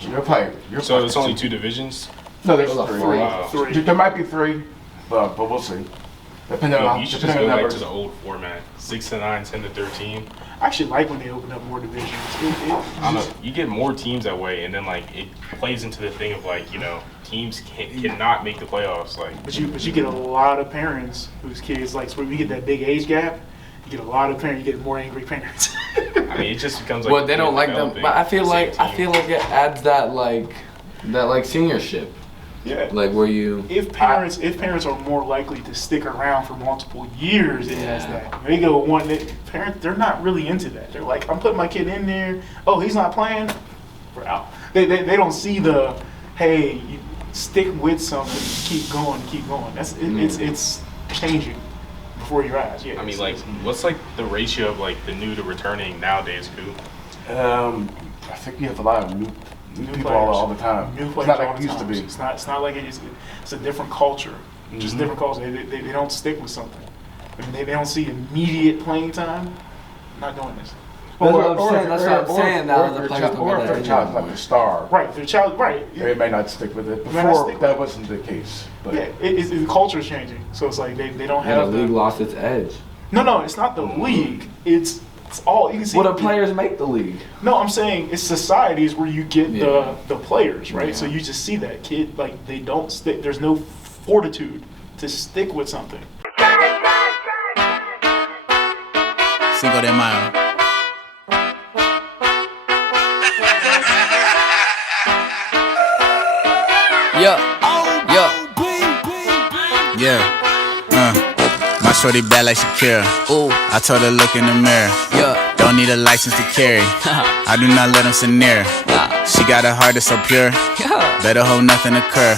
You're playing. So it's only 2 divisions? No, there's Three. There might be 3, but we'll see. Depending on you should just depending go on back numbers. to the old format. 6 to 9, 10 to 13. I actually like when they open up more divisions. I don't know. You get more teams that way, and then like it plays into the thing of like, you know, teams cannot make the playoffs. Like, But you get a lot of parents whose kids like, so when we get that big age gap, you get a lot of parents. You get more angry parents. I mean, it just becomes like. Well, they don't like them, but I feel like it adds that seniorship. Yeah. Like where you. If parents are more likely to stick around for multiple years, it has that. They go parents, they're not really into that. They're like, I'm putting my kid in there. Oh, he's not playing. We're out. They don't see the, hey, you stick with something, keep going. That's it's changing before your eyes. Yeah. I mean, like, what's like the ratio of like the new to returning nowadays, Coop? I think you have a lot of new people players. all the time. New It's players not all like it the used to time. be. It's not like it's a different culture. Just a different culture. They don't stick with something. I mean, they don't see immediate playing time. I'm not doing this. That's what I'm saying. Now the players don't Or want if their that child's anymore. like a star, Right, their child. Right. they may not stick with it. May not Before, stick with that it. wasn't the case. But Yeah, the culture is changing. So it's like they don't And the have league lost its edge. No, it's not the league. It's all you can see. Well, the players make the league. No, I'm saying it's societies where you get the players, right? Yeah. So you just see that kid like they don't stick. There's no fortitude to stick with something. Cinco de Mayo. Yeah. My shorty bad like Shakira. Ooh. I told her look in the mirror. Yeah. Don't need a license to carry. I do not let them sit near. She got a heart that's so pure. Better hope nothing occur.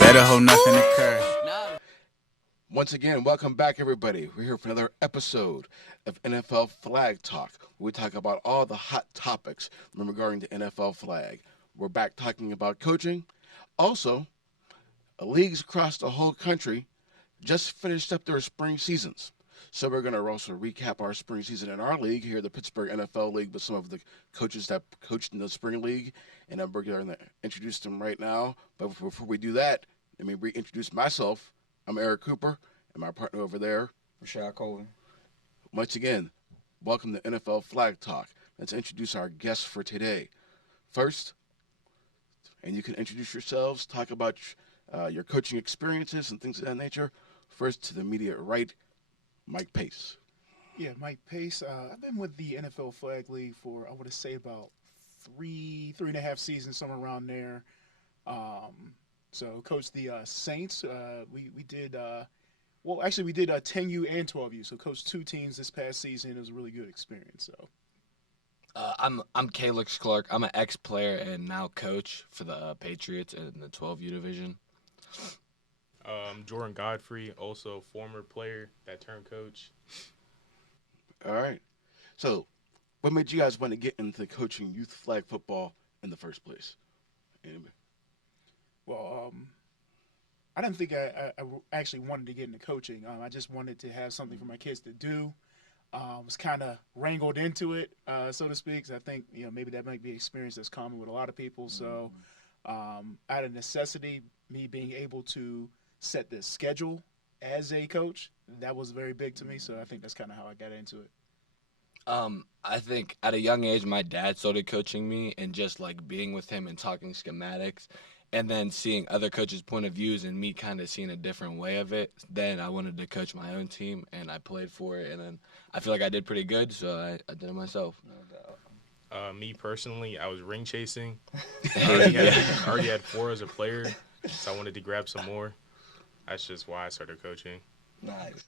Better hope nothing occur. Once again, welcome back, everybody. We're here for another episode of NFL Flag Talk, where we talk about all the hot topics regarding the NFL flag. We're back talking about coaching. Also, leagues across the whole country just finished up their spring seasons. So we're going to also recap our spring season in our league here, the Pittsburgh NFL League, with some of the coaches that coached in the spring league. And we're going to introduce them right now. But before we do that, let me reintroduce myself. I'm Eric Cooper, and my partner over there, Rashad Colvin. Once again, welcome to NFL Flag Talk. Let's introduce our guests for today. First, and you can introduce yourselves, talk about your coaching experiences and things of that nature. First, to the immediate right, Mike Pace. Yeah, Mike Pace. I've been with the NFL Flag League for, I would say, about three and a half seasons, somewhere around there. So coached the Saints. We did 10U and 12U. So coached 2 teams this past season. It was a really good experience. So I'm Calix Clark. I'm an ex-player and now coach for the Patriots in the 12U division. Jordan Godfrey, also former player that turned coach. All right. So, what made you guys want to get into coaching youth flag football in the first place? Anyway. Well, I didn't think I actually wanted to get into coaching. I just wanted to have something for my kids to do. Was kind of wrangled into it, so to speak. 'Cause I think maybe that might be an experience that's common with a lot of people. So, out of necessity, me being able to set the schedule as a coach, that was very big to me. So I think that's kind of how I got into it. I think at a young age, my dad started coaching me and just like being with him and talking schematics. And then seeing other coaches' point of views and me kind of seeing a different way of it, then I wanted to coach my own team, and I played for it. And then I feel like I did pretty good, so I did it myself. No doubt. Me personally, I was ring chasing. I already had 4 as a player, so I wanted to grab some more. That's just why I started coaching. Nice.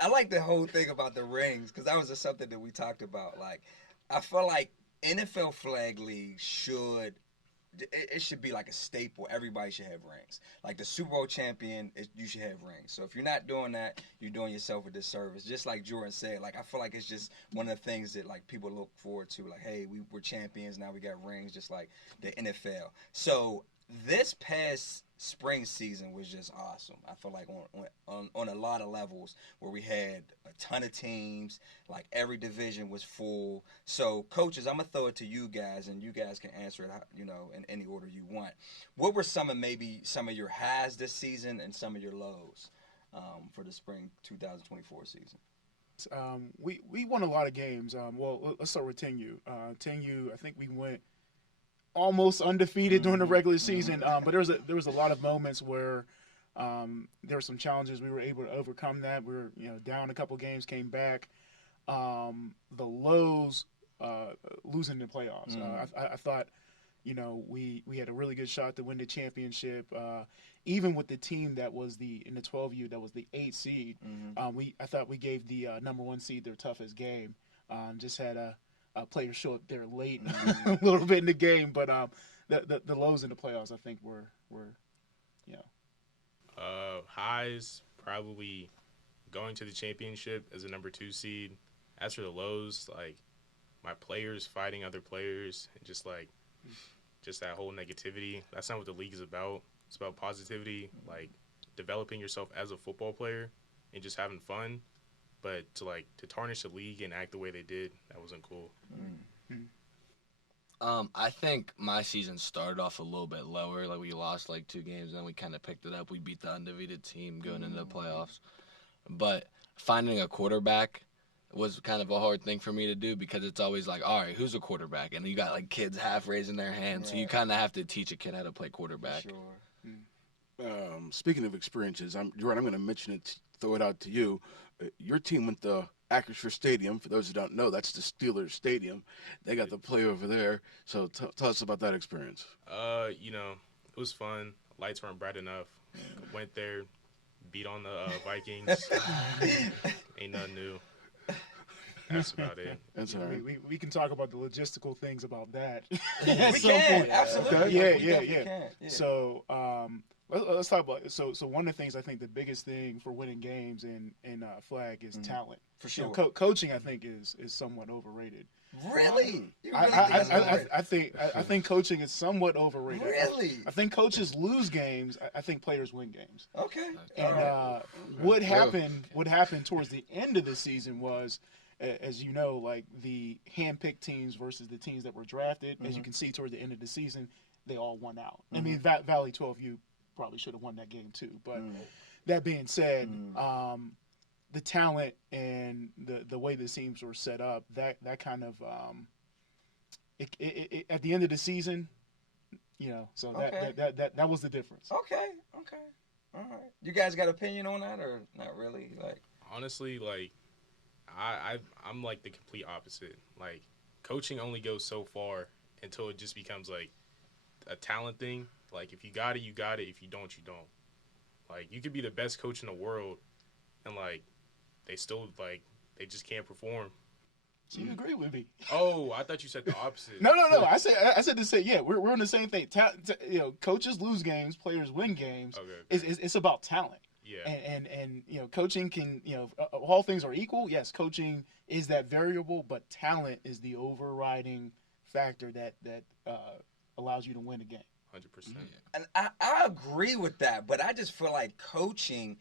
I like the whole thing about the rings because that was just something that we talked about. Like, I feel like NFL Flag League should – it should be like a staple. Everybody should have rings. Like the Super Bowl champion, you should have rings. So if you're not doing that, you're doing yourself a disservice. Just like Jordan said, like I feel like it's just one of the things that like people look forward to. Like, hey, we're champions now. We got rings, just like the NFL. So this past spring season was just awesome. I feel like on a lot of levels where we had a ton of teams, like every division was full. So coaches, I'm gonna throw it to you guys, and you guys can answer it, in any order you want. What were some of your highs this season and some of your lows for the spring 2024 season? We won a lot of games. Well, let's start with 10U. 10U, I think we went almost undefeated during the regular season, but there was a lot of moments where there were some challenges. We were able to overcome that. We were down a couple games, came back. The lows, losing the playoffs. I thought we had a really good shot to win the championship. Even with the team that was in the 12U that was the 8th seed, I thought we gave the number 1 seed their toughest game. Just had a player show up there late a little bit in the game, but the lows in the playoffs I think were highs, probably going to the championship as a number 2 seed. As for the lows, like my players fighting other players and just that whole negativity. That's not what the league is about. It's about positivity, like developing yourself as a football player and just having fun. But to tarnish the league and act the way they did, that wasn't cool. I think my season started off a little bit lower. Like we lost 2 games, and then we kind of picked it up. We beat the undefeated team going into the playoffs. But finding a quarterback was kind of a hard thing for me to do because it's always all right, who's a quarterback? And you got kids half raising their hands, so you kind of have to teach a kid how to play quarterback. Sure. Speaking of experiences, Jordan, I'm going to mention it, throw it out to you. Your team went to Acrisure Stadium. For those who don't know, that's the Steelers Stadium. They got to play over there. So tell us about that experience. It was fun. Lights weren't bright enough. Went there, beat on the Vikings. Ain't nothing new. That's about it. That's all right. We can talk about the logistical things about that. We can, absolutely. Yeah. So let's talk about it. So one of the things I think the biggest thing for winning games in flag is talent. For sure. Coaching I think is somewhat overrated. Really? I think coaching is somewhat overrated. Really? I think coaches lose games. I think players win games. Okay. And what happened towards the end of the season was, as you know, the hand-picked teams versus the teams that were drafted. As you can see towards the end of the season, they all won out. I mean, Valley 12U probably should have won that game too. But that being said, the talent and the way the teams were set up, that kind of at the end of the season, so that was the difference. Okay. All right. You guys got opinion on that or not really? Honestly, I'm the complete opposite. Coaching only goes so far until it just becomes a talent thing. If you got it, you got it. If you don't, you don't. You could be the best coach in the world, and they still they just can't perform. So you agree with me? Oh, I thought you said the opposite. No. I said to say we're on the same thing. Coaches lose games, players win games. Okay. It's about talent. Yeah. And coaching can all things are equal. Yes, coaching is that variable, but talent is the overriding factor that allows you to win a game. 100%. And I agree with that, but I just feel like coaching,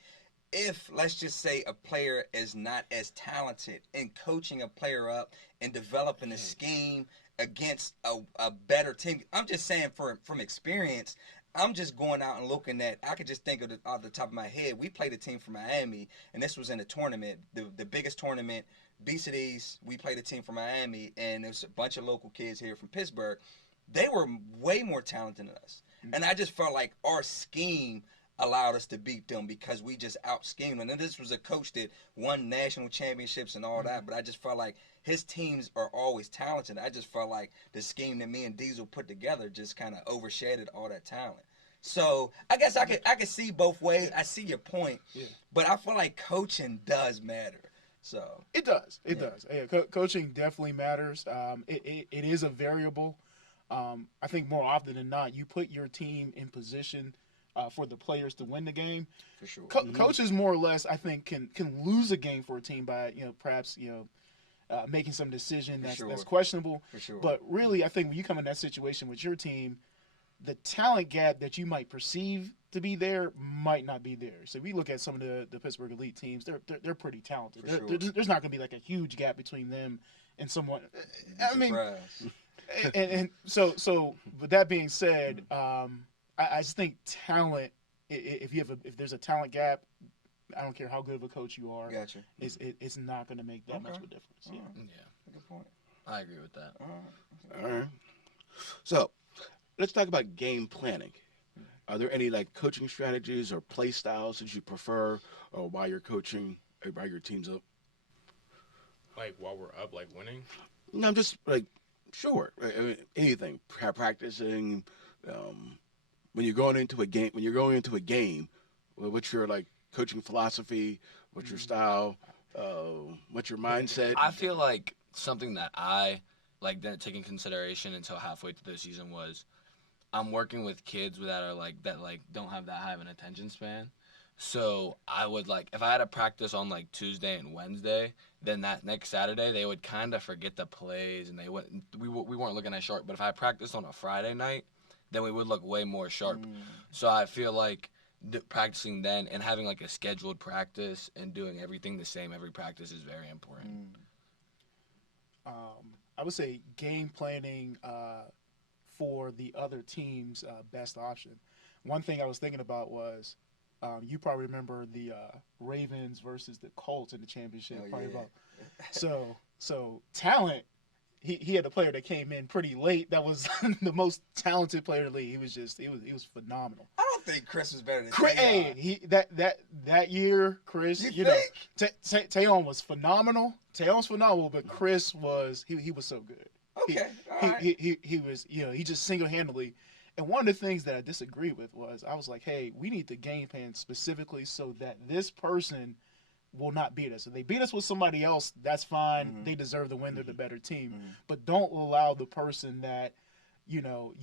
if let's just say a player is not as talented, and coaching a player up and developing a scheme against a better team, I'm just saying from experience, I'm just going out and looking at, I could just think of off the top of my head, we played a team from Miami, and this was in a tournament, the biggest tournament, Beast of the East. We played a team from Miami, and there was a bunch of local kids here from Pittsburgh. They were way more talented than us. And I just felt like our scheme allowed us to beat them because we just out-schemed them. And this was a coach that won national championships and all that, but I just felt like his teams are always talented. I just felt like the scheme that me and Diesel put together just kind of overshadowed all that talent. So I guess I could see both ways. I see your point, but I feel like coaching does matter. So it does. It does. Yeah, coaching definitely matters. It is a variable. I think more often than not, you put your team in position for the players to win the game. For sure. Coaches more or less, I think, can lose a game for a team by perhaps making some decision that's questionable. For sure. But really, I think when you come in that situation with your team, the talent gap that you might perceive to be there might not be there. So if we look at some of the Pittsburgh elite teams, they're pretty talented. There's not going to be like a huge gap between them and someone. I mean, and so with that being said, I just think talent. If there's a talent gap, I don't care how good of a coach you are. Gotcha. It's not going to make that much of a difference. All Yeah. right. Good point. I agree with that. All right. So, let's talk about game planning. Are there any like coaching strategies or play styles that you prefer, or while you're coaching, or while your team's up? Like while we're up, like winning. No, I'm just like, sure, I mean, anything. Practicing. When you're going into a game, what's your like coaching philosophy? What's your style? What's your mindset? I feel like something that I like didn't take in consideration until halfway through the season was I'm working with kids that are like don't have that high of an attention span. So I would like if I had a practice on like Tuesday and Wednesday, then that next Saturday they would kind of forget the plays and we weren't looking as sharp. But if I practiced on a Friday night, then we would look way more sharp. So I feel like practicing then and having like a scheduled practice and doing everything the same every practice is very important. I would say game planning for the other team's best option. One thing I was thinking about was you probably remember the Ravens versus the Colts in the championship. So talent. He had a player that came in pretty late. That was the most talented player in the league. He was phenomenal. I don't think Chris was better than Chris. Tayon. That year, Chris. You think? Tayon was phenomenal. Tayon's phenomenal, but Chris was he was so good. Okay, all right. He was he just single-handedly. And one of the things that I disagreed with was I was like, hey, we need the game plan specifically so that this person will not beat us. If they beat us with somebody else, that's fine. They deserve to win. They're the better team. But don't allow the person that you know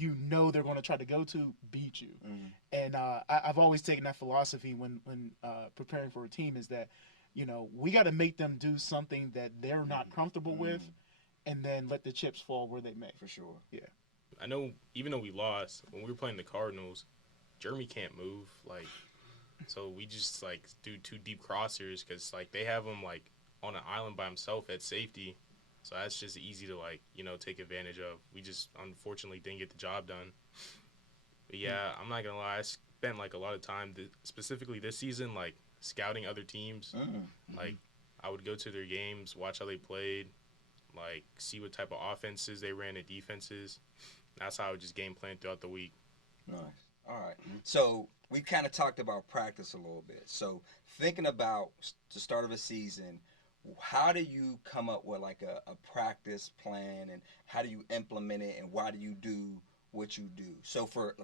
they're going to try to go to beat you. And I've always taken that philosophy when preparing for a team is that we got to make them do something that they're not comfortable with, and then let the chips fall where they may. For sure. Yeah. I know even though we lost, when we were playing the Cardinals, Jeremy can't move. Like, so we just, like, do 2 deep crossers because, like, they have him, like, on an island by himself at safety. So that's just easy to, like, take advantage of. We just, unfortunately, didn't get the job done. But, yeah, I'm not going to lie. I spent, like, a lot of time, specifically this season, like, scouting other teams. Like, I would go to their games, watch how they played, like, see what type of offenses they ran and defenses. That's how I would just game plan throughout the week. Nice. All right. So we kind of talked about practice a little bit. So thinking about the start of a season, how do you come up with like a practice plan, and how do you implement it, and why do you do what you do? So for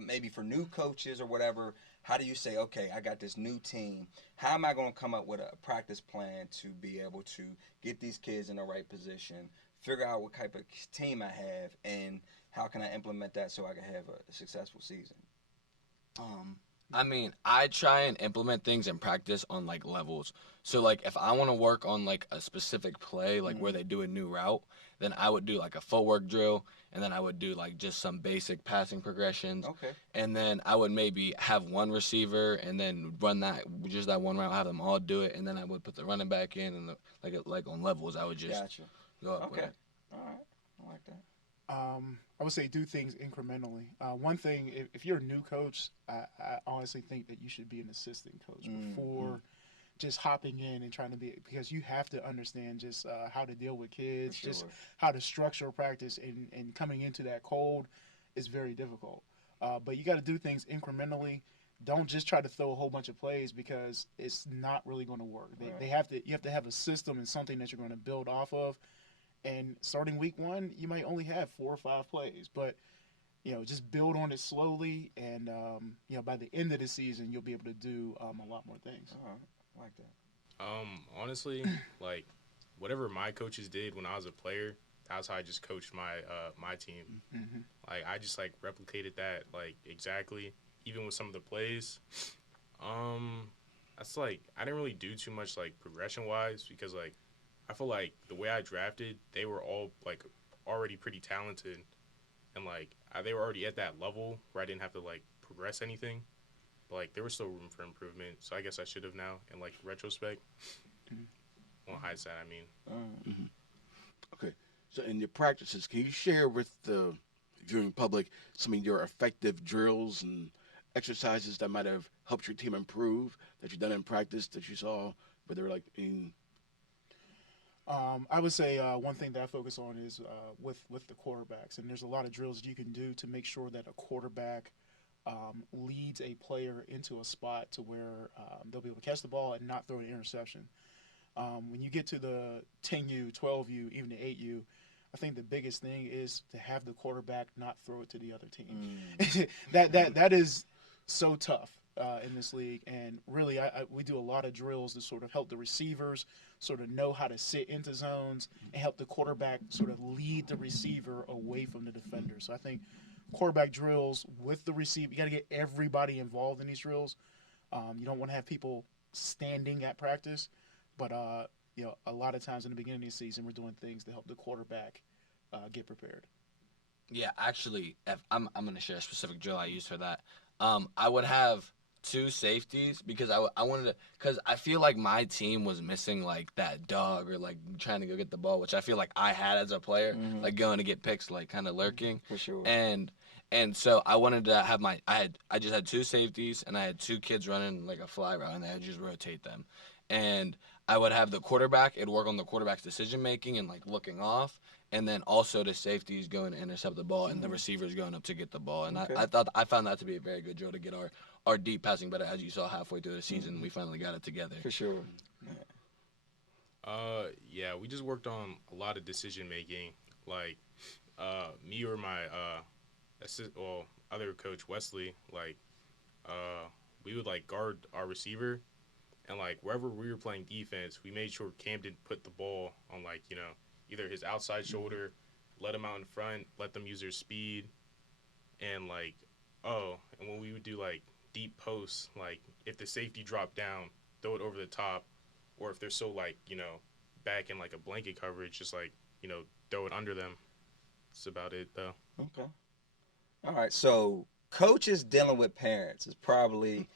new coaches or whatever, how do you say, okay, I got this new team. How am I going to come up with a practice plan to be able to get these kids in the right position, figure out what type of team I have, and how can I implement that so I can have a successful season? I mean, I try and implement things in practice on like levels. So like if I want to work on like a specific play, like where they do a new route, then I would do like a footwork drill, and then I would do like just some basic passing progressions. Okay. And then I would maybe have one receiver and then run that one route, have them all do it, and then I would put the running back in, and like on levels, I would just go up with Okay. it. All right. I like that. I would say do things incrementally. One thing, if you're a new coach, I honestly think that you should be an assistant coach before just hopping in and trying to be, because you have to understand just how to deal with kids, just how to structure practice, and coming into that cold is very difficult. But you got to do things incrementally. Don't just try to throw a whole bunch of plays, because it's not really going to work. You have to have a system and something that you're going to build off of. And starting week 1, you might only have 4 or 5 plays, but just build on it slowly, and by the end of the season, you'll be able to do a lot more things. All right. I like that. Honestly, like whatever my coaches did when I was a player, that's how I just coached my team. Like I just like replicated that like exactly, even with some of the plays. That's like I didn't really do too much like progression wise, because like I feel like the way I drafted, they were all like already pretty talented, and like they were already at that level where I didn't have to like progress anything, but like there was still room for improvement. So I guess I should have now in like retrospect. Well, hindsight, I mean. Okay. So in your practices, can you share with the viewing public some of your effective drills and exercises that might have helped your team improve that you've done in practice that you saw, but they were like in. I would say one thing that I focus on is with the quarterbacks, and there's a lot of drills you can do to make sure that a quarterback leads a player into a spot to where they'll be able to catch the ball and not throw an interception. When you get to the 10U, 12U, even the 8U, I think the biggest thing is to have the quarterback not throw it to the other team. That is so tough in this league, and really we do a lot of drills to sort of help the receivers sort of know how to sit into zones and help the quarterback sort of lead the receiver away from the defender. So I think quarterback drills with the receiver, you got to get everybody involved in these drills. You don't want to have people standing at practice, but a lot of times in the beginning of the season, we're doing things to help the quarterback get prepared. Yeah, actually, if I'm going to share a specific drill I use for that. I would have 2 safeties because I wanted to, because I feel like my team was missing like that dog or like trying to go get the ball, which I feel like I had as a player, like going to get picks, like kind of lurking. For sure. And so I wanted to have I just had 2 safeties and I had 2 kids running like a fly route and I would just rotate them. And I would have the quarterback, it'd work on the quarterback's decision making and like looking off. And then also the safeties going to intercept the ball and the receivers going up to get the ball. And I found that to be a very good drill to get our deep passing better. As you saw halfway through the season, we finally got it together. For sure. Yeah, we just worked on a lot of decision making. Like me or my other coach Wesley, like we would like guard our receiver, and like wherever we were playing defense, we made sure Camden put the ball on like either his outside shoulder, let him out in front, let them use their speed, and like and when we would do like deep posts, like if the safety dropped down, throw it over the top, or if they're so like back in like a blanket coverage, just like throw it under them. That's about it though. Okay. All right. So coaches dealing with parents is probably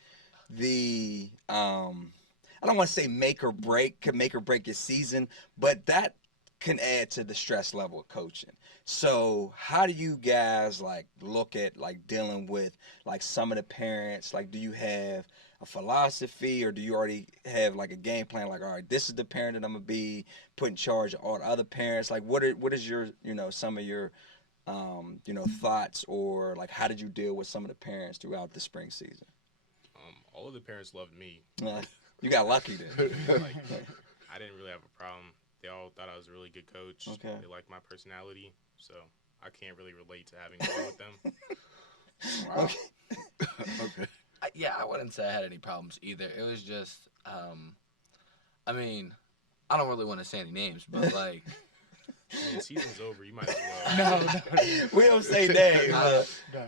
the I don't want to say can make or break your season, but that can add to the stress level of coaching. So how do you guys like look at like dealing with like some of the parents? Like, do you have a philosophy or do you already have like a game plan? Like, all right, this is the parent that I'm gonna be put in charge of all the other parents. Like, what is your some of your thoughts, or like how did you deal with some of the parents throughout the spring season? All of the parents loved me. You got lucky then. Like, I didn't really have a problem. They all thought I was a really good coach. Okay. They liked my personality, so I can't really relate to having fun with them. Wow. Okay. I wouldn't say I had any problems either. It was just, I mean, I don't really want to say any names, but like. The season's over. You might as well. No. We don't say names. No.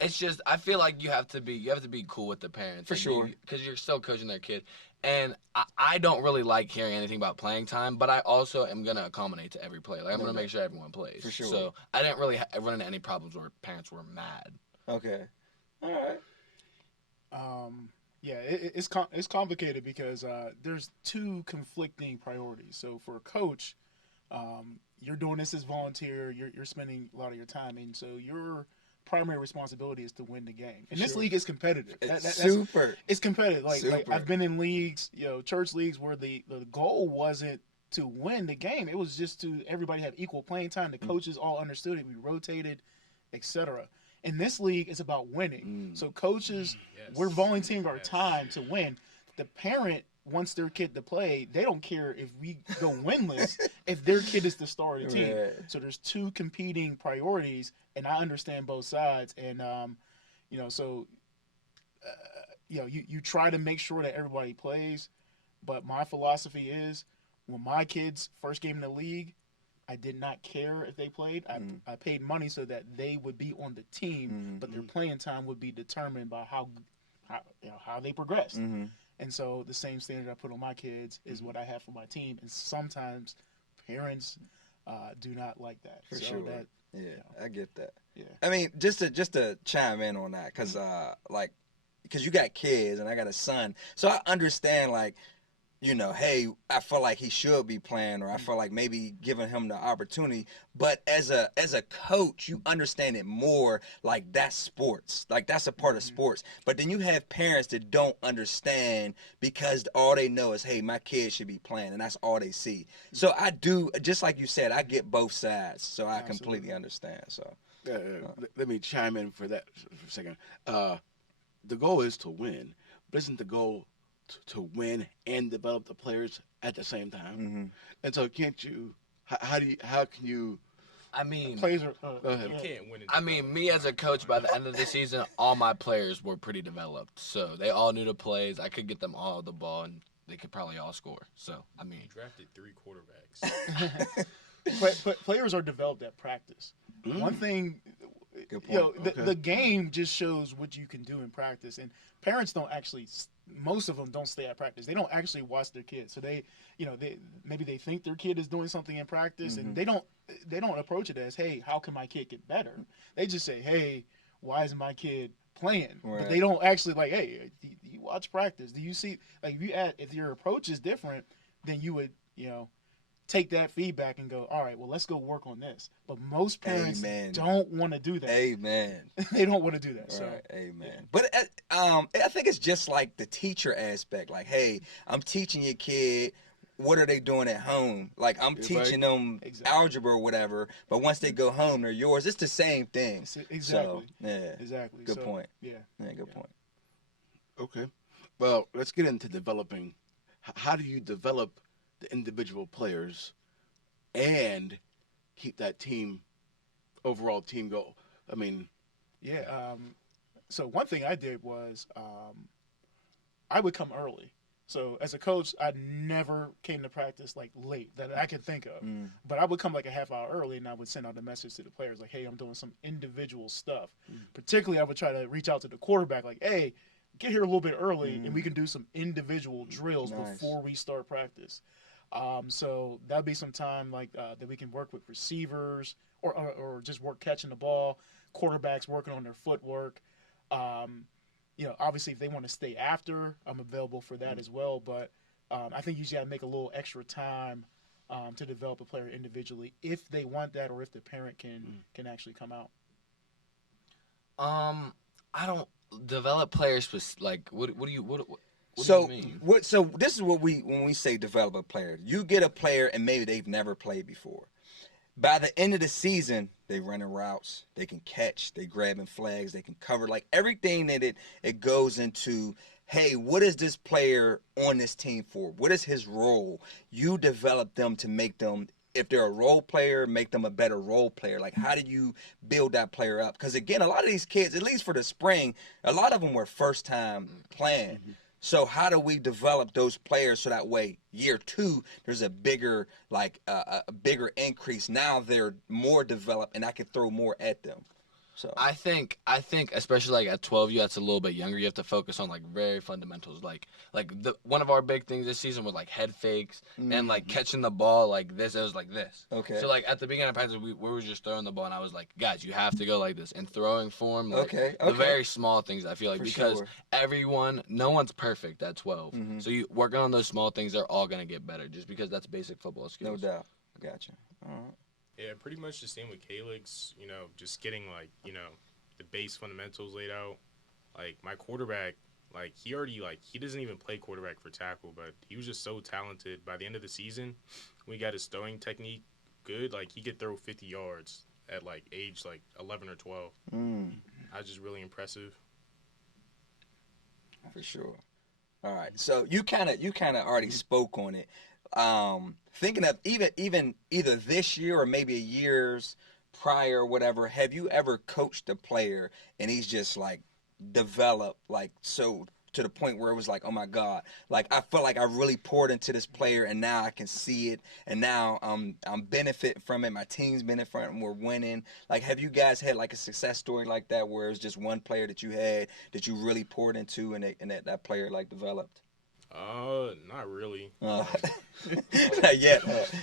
It's just I feel like you have to be cool with the parents for sure, because you're still coaching their kid. And I don't really like hearing anything about playing time, but I also am gonna accommodate to every player. Like I'm gonna make sure everyone plays. For sure. So I didn't really run into any problems where parents were mad. Okay. All right. Yeah, it's complicated because there's 2 conflicting priorities. So for a coach, you're doing this as volunteer. You're spending a lot of your time, and so your primary responsibility is to win the game. And this league is competitive. It's competitive. Like I've been in leagues, church leagues, where the goal wasn't to win the game. It was just to everybody have equal playing time. The coaches all understood it. We rotated, etc. In this league, it's about winning. So coaches, we're volunteering our time to win. The parent wants their kid to play. They don't care if we go winless if their kid is the star of the team. Right. So there's 2 competing priorities, and I understand both sides. And you try to make sure that everybody plays. But my philosophy is, when my kids first game in the league, I did not care if they played. I paid money so that they would be on the team, but their playing time would be determined by how they progressed. And so the same standard I put on my kids is what I have for my team. And sometimes parents do not like that. For sure. Yeah, I get that. Yeah. I mean, just to chime in on that, because because you got kids and I got a son, so I understand like, hey, I feel like he should be playing, or I feel like maybe giving him the opportunity. But as a coach, you understand it more. Like that's sports, like that's a part of sports. But then you have parents that don't understand because all they know is, hey, my kid should be playing, and that's all they see. So I do, just like you said, I get both sides, so I completely understand. So let me chime in for that for a second. The goal is to win, but isn't the goal to win and develop the players at the same time? Mm-hmm. And so can't you? How can you? I mean, Players are. Go ahead. You can't win. I mean, me as a coach, by the end of the season, all my players were pretty developed. So they all knew the plays. I could get them all the ball, and they could probably all score. So, I mean. You drafted 3 quarterbacks. Players are developed at practice. One thing, Good point. the game just shows what you can do in practice, and parents don't actually. Most of them don't stay at practice. They don't actually watch their kids. So they maybe they think their kid is doing something in practice, and they don't approach it as, hey, how can my kid get better? They just say, hey, why is my kid playing? Right. But they don't actually like, hey, do you watch practice? Do you see, like, if your approach is different, then you would take that feedback and go, all right, well, let's go work on this. But most parents don't want to do that. Amen. They don't want to do that. So. Right. Amen. But I think it's just like the teacher aspect. Like, hey, I'm teaching your kid. What are they doing at home? Like, I'm teaching them algebra or whatever. But once they go home, they're yours. It's the same thing. Exactly. So, yeah. Exactly. Good point. Yeah. Good point. Okay. Well, let's get into developing. How do you develop the individual players and keep that overall team goal? I mean, so one thing I did was I would come early. So as a coach, I never came to practice like late that I could think of. But I would come like a half hour early, and I would send out a message to the players like, hey, I'm doing some individual stuff. Particularly, I would try to reach out to the quarterback like, hey, get here a little bit early, and we can do some individual drills before we start practice. So that'd be some time like that we can work with receivers or just work catching the ball, quarterbacks working on their footwork. Obviously if they want to stay after, I'm available for that as well. But I think you just got to make a little extra time to develop a player individually if they want that or if the parent can actually come out. I don't develop players like what do you mean? So this is what when we say develop a player, you get a player and maybe they've never played before. By the end of the season, they running routes, they can catch, they grabbing flags, they can cover, like everything that it goes into. Hey, what is this player on this team for? What is his role? You develop them to make them, if they're a role player, make them a better role player. Like, how do you build that player up? Because, again, a lot of these kids, at least for the spring, a lot of them were first time playing. So how do we develop those players so that way year 2 there's a bigger a bigger increase? Now they're more developed and I can throw more at them. So I think especially like at 12, that's a little bit younger. You have to focus on like very fundamentals. Like one of our big things this season was like head fakes and like catching the ball like this. It was like this. Okay. So like at the beginning of practice, we were just throwing the ball, and I was like, guys, you have to go like this and throwing form. Like, the very small things I feel like, because no one's perfect at 12. So you working on those small things, they're all gonna get better just because that's basic football skills. No doubt. Gotcha. All right. Yeah, pretty much the same with Calix, just getting, the base fundamentals laid out. Like, my quarterback, he doesn't even play quarterback for tackle, but he was just so talented. By the end of the season, we got his throwing technique good. Like, he could throw 50 yards at, age, 11 or 12. I was just really impressive. For sure. All right. So you kind of already spoke on it. Thinking of even either this year or maybe years prior or whatever, have you ever coached a player and he's just developed so to the point where it was like, oh my God, I feel like I really poured into this player and now I can see it and now I'm benefiting from it. My team's benefiting from it and we're winning. Have you guys had a success story like that where it was just one player that you had that you really poured into and that player developed? Not really. Not yet.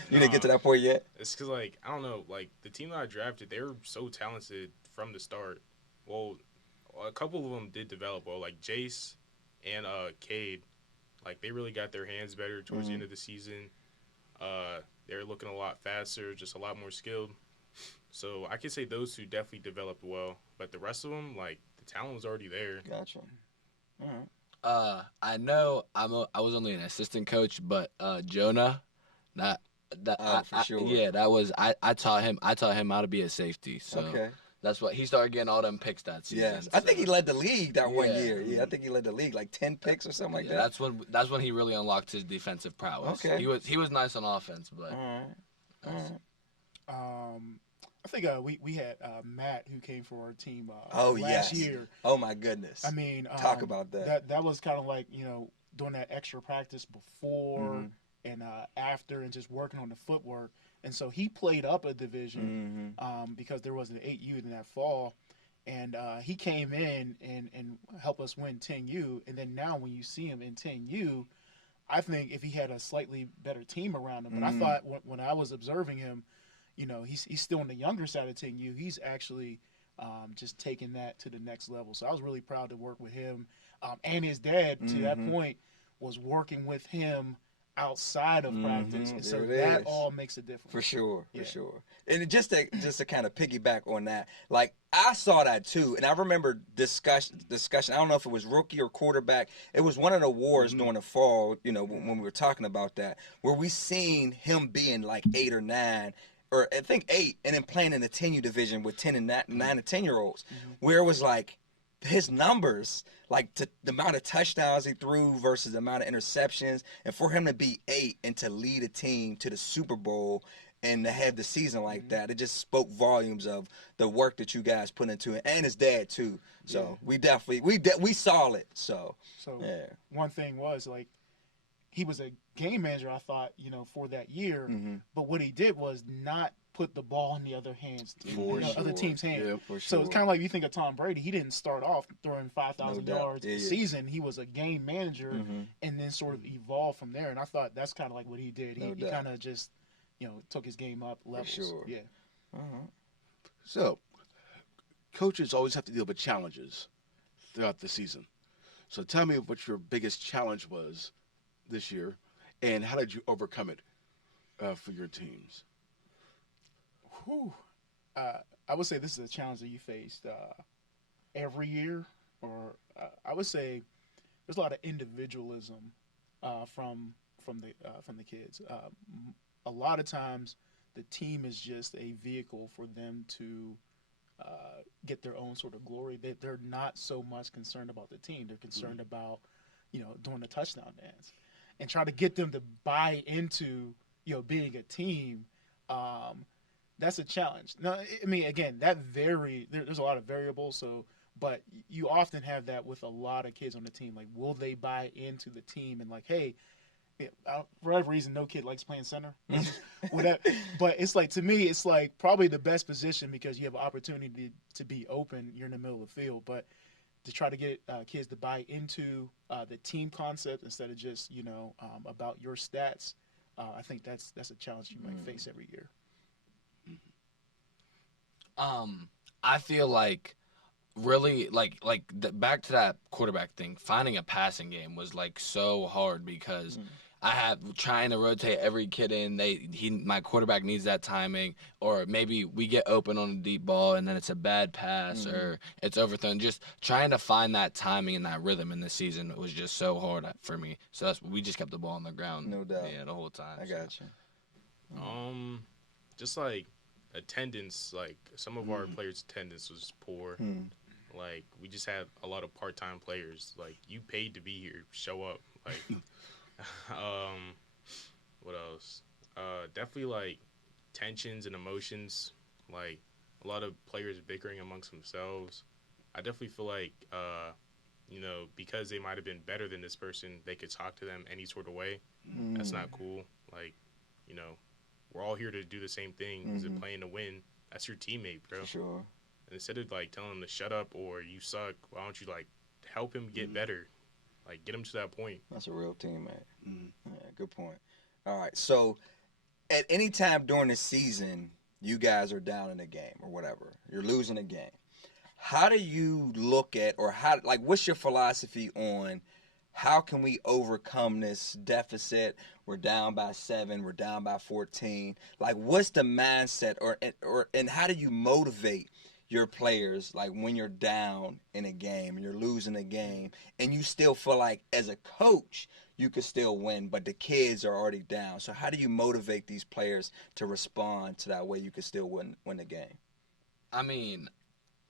You didn't get to that point yet. It's because like I don't know, like the team that I drafted, they were so talented from the start. Well, a couple of them did develop well, like Jace and Cade. Like they really got their hands better towards the end of the season. They're looking a lot faster, just a lot more skilled. So I could say those two definitely developed well, but the rest of them, like the talent was already there. Gotcha. All right. I know I was only an assistant coach, but Jonah, For sure. yeah, that was I taught him how to be a safety. So Okay. that's what he started getting all them picks that season. Yes, I think he led the league that one Yeah. year. Yeah, I think he led the league like 10 picks or something like Yeah, that. that's when he really unlocked his defensive prowess. Okay. He was nice on offense, but All right. I think we had Matt who came for our team Oh, last yes. year. Oh my goodness. I mean, Talk about that. That was kind of like doing that extra practice before and after, and just working on the footwork. And so he played up a division because there was an 8U in that fall, and he came in and helped us win 10U. And then now when you see him in 10U, I think if he had a slightly better team around him, but I thought when I was observing him, he's still on the younger side of 10U. He's actually just taking that to the next level. So I was really proud to work with him. And his dad, to that point, was working with him outside of practice. And so that all makes a difference. For sure. And just to kind of piggyback on that, like I saw that too, and I remember discussion. I don't know if it was rookie or quarterback. It was one of the wars during the fall. When we were talking about that, where we seen him being like 8 or 9. Or I think 8, and then playing in the 10U division with 10 and 9 and 10-year-olds, where it was like his numbers, like the amount of touchdowns he threw versus the amount of interceptions, and for him to be 8 and to lead a team to the Super Bowl and to have the season like that, it just spoke volumes of the work that you guys put into it, and his dad too. So we definitely we saw it. So yeah. One thing was like, he was a game manager, I thought, for that year. But what he did was not put the ball in the other other team's hands. Yeah, So for sure. it's kind of like you think of Tom Brady. He didn't start off throwing 5,000 No doubt. yards a season. He was a game manager and then sort of evolved from there. And I thought that's kind of like what he did. He kind of just, took his game up levels. For sure. Yeah. So, coaches always have to deal with challenges throughout the season. So tell me what your biggest challenge was this year, and how did you overcome it for your teams? I would say this is a challenge that you faced every year, or I would say there's a lot of individualism from the kids. A lot of times, the team is just a vehicle for them to get their own sort of glory. They're not so much concerned about the team. They're concerned about doing the touchdown dance, and try to get them to buy into being a team. That's a challenge. Now, I mean, again, there's a lot of variables. So, but you often have that with a lot of kids on the team. Like, will they buy into the team? And like, hey, for whatever reason, no kid likes playing center. Whatever. But it's like, to me, it's like probably the best position because you have an opportunity to be open. You're in the middle of the field, but to try to get kids to buy into the team concept instead of just about your stats, I think that's a challenge you might face every year. I feel like really back to that quarterback thing, finding a passing game was like so hard because I have trying to rotate every kid in. My quarterback needs that timing, or maybe we get open on a deep ball and then it's a bad pass or it's overthrown. Just trying to find that timing and that rhythm in the season was just so hard for me. So we just kept the ball on the ground. No doubt. Yeah, the whole time. I got you. Just like attendance, like some of our players' attendance was poor. Like we just had a lot of part-time players. Like you paid to be here, show up. Like, what else? Definitely like tensions and emotions. Like a lot of players bickering amongst themselves. I definitely feel like, because they might have been better than this person, they could talk to them any sort of way. That's not cool. Like, we're all here to do the same thing. Is it playing to win? That's your teammate, bro. For sure. And instead of like telling him to shut up or you suck, why don't you like help him get better? Like, get them to that point. That's a real teammate. Yeah, good point. All right, so at any time during the season, you guys are down in a game or whatever, you're losing a game. How do you look at, or what's your philosophy on how can we overcome this deficit? We're down by 7, we're down by 14. Like, what's the mindset, and how do you motivate your players, like when you're down in a game and you're losing a game, and you still feel like as a coach you could still win, but the kids are already down. So how do you motivate these players to respond to that way you could still win the game? I mean,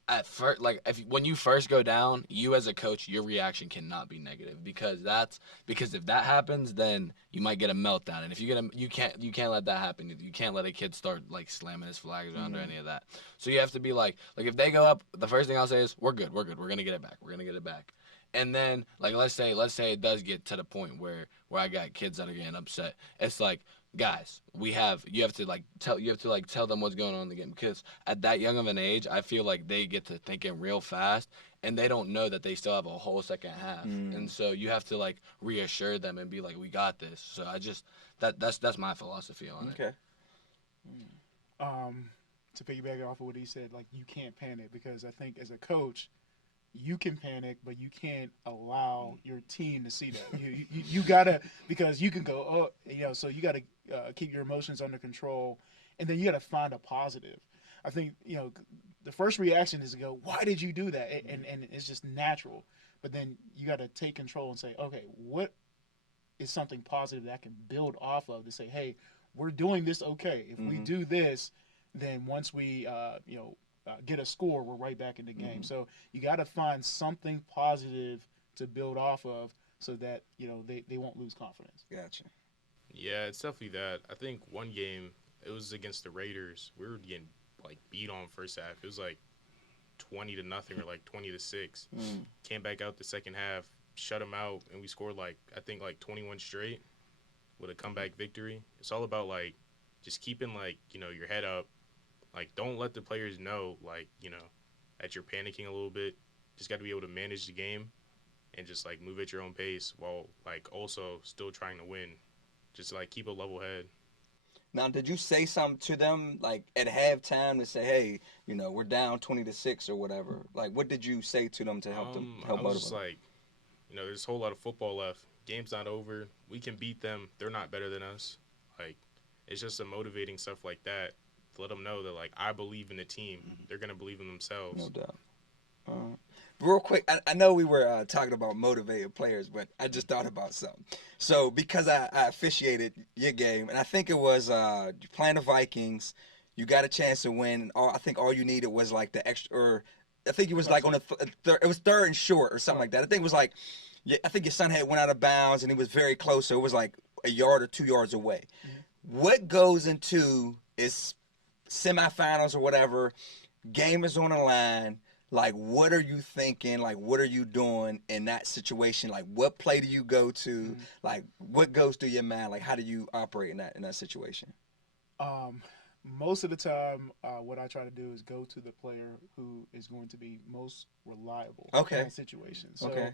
at first, like when you first go down, you as a coach, your reaction cannot be negative because if that happens, then you might get a meltdown, and if you can't let that happen. You can't let a kid start like slamming his flags around or any of that. So you have to be like if they go up, the first thing I'll say is we're good, we're gonna get it back. And then, like, let's say it does get to the point where I got kids that are getting upset. It's like, guys, you have to tell them what's going on in the game, because at that young of an age, I feel like they get to thinking real fast, and they don't know that they still have a whole second half. And so you have to like reassure them and be like, we got this. So I just that's my philosophy on it. Okay. To piggyback off of what he said, like, you can't panic, because I think as a coach, you can panic, but you can't allow your team to see that. You gotta, because you can go, so you gotta keep your emotions under control, and then you gotta find a positive. I think the first reaction is to go, why did you do that? And it's just natural, but then you gotta take control and say, okay, what is something positive that I can build off of to say, hey, we're doing this okay. If we do this, then once we get a score, we're right back in the game. So you got to find something positive to build off of, so that they won't lose confidence. Gotcha. Yeah, it's definitely that. I think one game, it was against the Raiders. We were getting like beat on first half. It was like 20-0 or like 20-6. Came back out the second half, shut them out, and we scored like 21 straight with a comeback victory. It's all about like just keeping like your head up. Like, don't let the players know, like, that you're panicking a little bit. Just got to be able to manage the game and just, like, move at your own pace while, like, also still trying to win. Just, like, keep a level head. Now, did you say something to them, like, at halftime to say, hey, we're down 20-6 or whatever? Like, what did you say to them to help I was just like, there's a whole lot of football left. Game's not over. We can beat them. They're not better than us. Like, it's just a motivating stuff like that. Let them know that, like, I believe in the team. They're going to believe in themselves. No doubt. Real quick, I know we were talking about motivated players, but I just thought about something. So, because I officiated your game, and I think it was playing the Vikings, you got a chance to win. And I think all you needed was, like, the extra, or I think it was, like, on it was 3rd and short or something like that. I think it was, like, I think your son had went out of bounds, and he was very close, so it was, like, a yard or 2 yards away. What goes into is semifinals or whatever, game is on the line, like, what are you thinking? Like, what are you doing in that situation? Like, what play do you go to? Like, what goes through your mind? Like, how do you operate in that situation? Most of the time, what I try to do is go to the player who is going to be most reliable in that situation. So,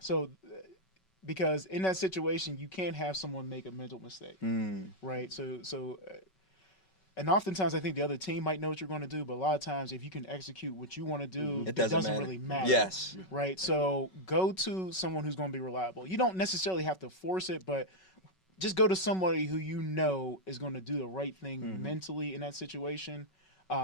so because in that situation, you can't have someone make a mental mistake, right? So and oftentimes I think the other team might know what you're going to do, but a lot of times if you can execute what you want to do, it doesn't really matter. Yes. Right? So go to someone who's going to be reliable. You don't necessarily have to force it, but just go to somebody who you know is going to do the right thing mentally in that situation.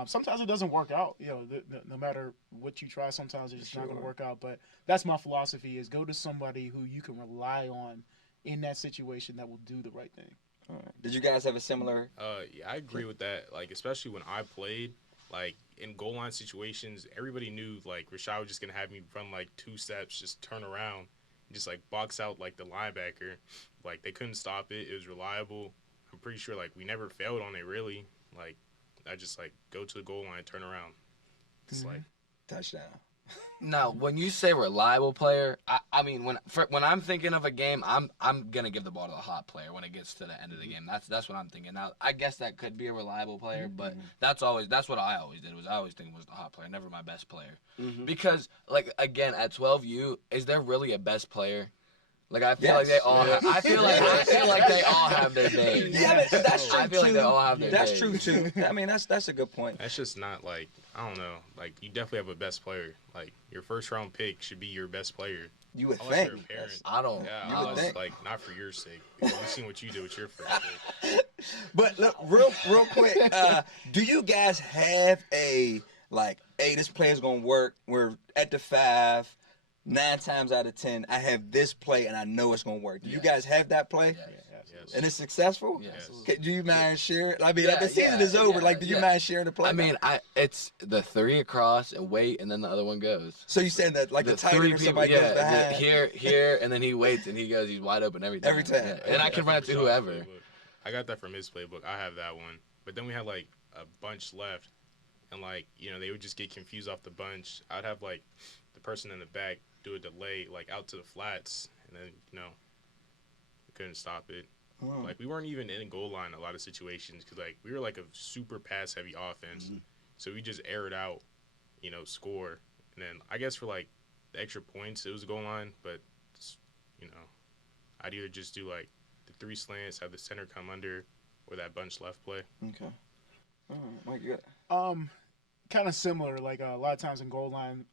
Sometimes it doesn't work out. No matter what you try, sometimes it's just not going to work out. But that's my philosophy: is go to somebody who you can rely on in that situation that will do the right thing. All right. Did you guys have a similar? Yeah, I agree with that. Like, especially when I played, like, in goal line situations, everybody knew, like, Rashad was just going to have me run, like, 2 steps, just turn around, and just, like, box out, like, the linebacker. Like, they couldn't stop it. It was reliable. I'm pretty sure, like, we never failed on it, really. Like, I just, like, go to the goal line, turn around. It's like touchdown. Now, when you say reliable player, I mean when I'm thinking of a game, I'm gonna give the ball to the hot player when it gets to the end of the game. That's what I'm thinking. Now, I guess that could be a reliable player, but that's what I always did. I always think was the hot player, never my best player. Because like again at 12U, is there really a best player? Like I feel like they all. I feel like they all have their days. Yeah, but that's true I feel too. like they all have their That's days. true too. I mean, that's a good point. That's just not like, I don't know. Like, you definitely have a best player. Like, your first round pick should be your best player. You would Unless think. you're a parent. I don't. Yeah, You I would was think. like, not for your sake. We've seen what you did with your first pick. But look, real quick, do you guys have a like, hey, this play's gonna work? We're at the 5, 9 times out of 10, I have this play and I know it's gonna work. Do you guys have that play? Yes. And it's successful? Yes. Do you mind sharing? I mean, Yeah, the season is over. Like, do you mind sharing the play? I mean, it's the 3 across and wait, and then the other one goes. So you saying that like the tight end 3 or people, somebody goes behind? here, and then he waits and he goes. He's wide open every time. Every time. Yeah. And I can run it to From whoever. Shaw's playbook. I got that from his playbook. I have that one. But then we had like a bunch left, and like, you know, they would just get confused off the bunch. I'd have like the person in the back do a delay like out to the flats, and then, you know, we couldn't stop it. Like, we weren't even in goal line in a lot of situations because like we were like a super pass heavy offense, so we just aired out, you know, score, and then I guess for like the extra points it was a goal line, but you know, I'd either just do like the 3 slants, have the center come under, or that bunch left play. Okay. All right, Mike, you got Kind of similar. Like a lot of times in goal line,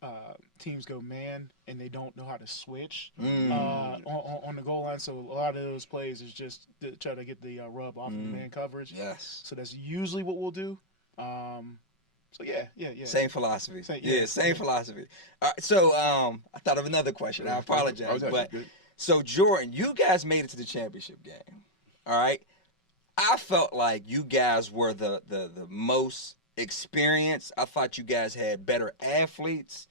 teams go man and they don't know how to switch on the goal line. So a lot of those plays is just to try to get the rub off of the man coverage. Yes. So that's usually what we'll do. So yeah. Same philosophy. Yeah. Same philosophy. All right, so I thought of another question. I apologize, but good. so Jordan, you guys made it to the championship game. All right. I felt like you guys were the most experienced. I thought you guys had better athletes,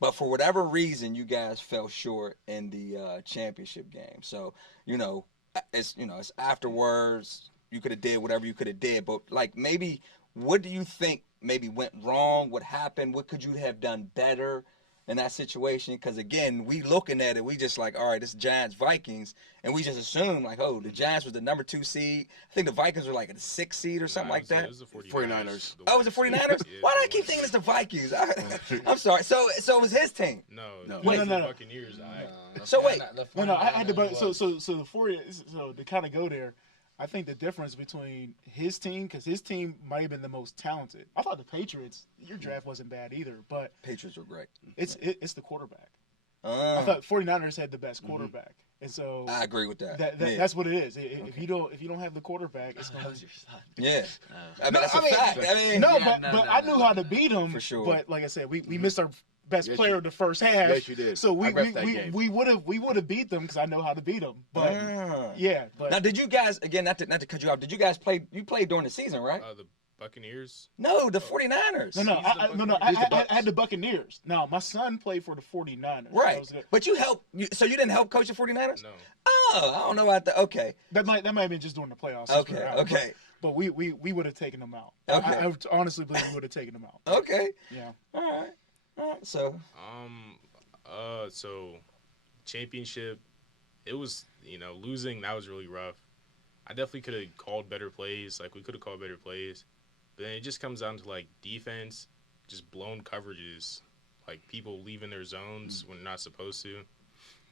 but for whatever reason, you guys fell short in the championship game. So it's afterwards. You could have did whatever you could have did, but like maybe what do you think maybe went wrong? What happened? What could you have done better in that situation? Because again, we looking at it, we just like, all right, this Giants Vikings, and we just assume like, oh, the Giants was the number 2 seed. I think the Vikings were like a 6th seed or something like that. It was the 49ers. Oh, it was the 49ers? Why do I keep thinking it's the Vikings? I'm sorry. So it was his team. No. Wait, the no. Buccaneers. So wait. No, I had to. So the 40. So to kind of go there, I think the difference between his team, because his team might have been the most talented. I thought the Patriots, your draft wasn't bad either, but Patriots were great. it's the quarterback. I thought 49ers had the best quarterback, and so I agree with that. Yeah. That's what it is. If you don't have the quarterback, it's going to. Yeah. I mean, that's a fact. I mean, But I knew how to beat him. For sure. But like I said, we missed our best player of the first half. Yes, you did. So I repped that game. we would have beat them because I know how to beat them. But but now, did you guys, again, not to cut you off, did you guys play? You played during the season, right? The Buccaneers. No, the 49ers. No, I had the Buccaneers. Now, my son played for the 49ers. Right. But you helped. So you didn't help coach the 49ers? No. Oh, I don't know about that. Okay. That might have been just during the playoffs. Okay. But we would have taken them out. Okay. I honestly believe we would have taken them out. Okay. Yeah. All right. So. So championship, it was, losing, that was really rough. I definitely could have called better plays. Like, we could have called better plays. But then it just comes down to, like, defense, just blown coverages. Like, people leaving their zones when they're not supposed to.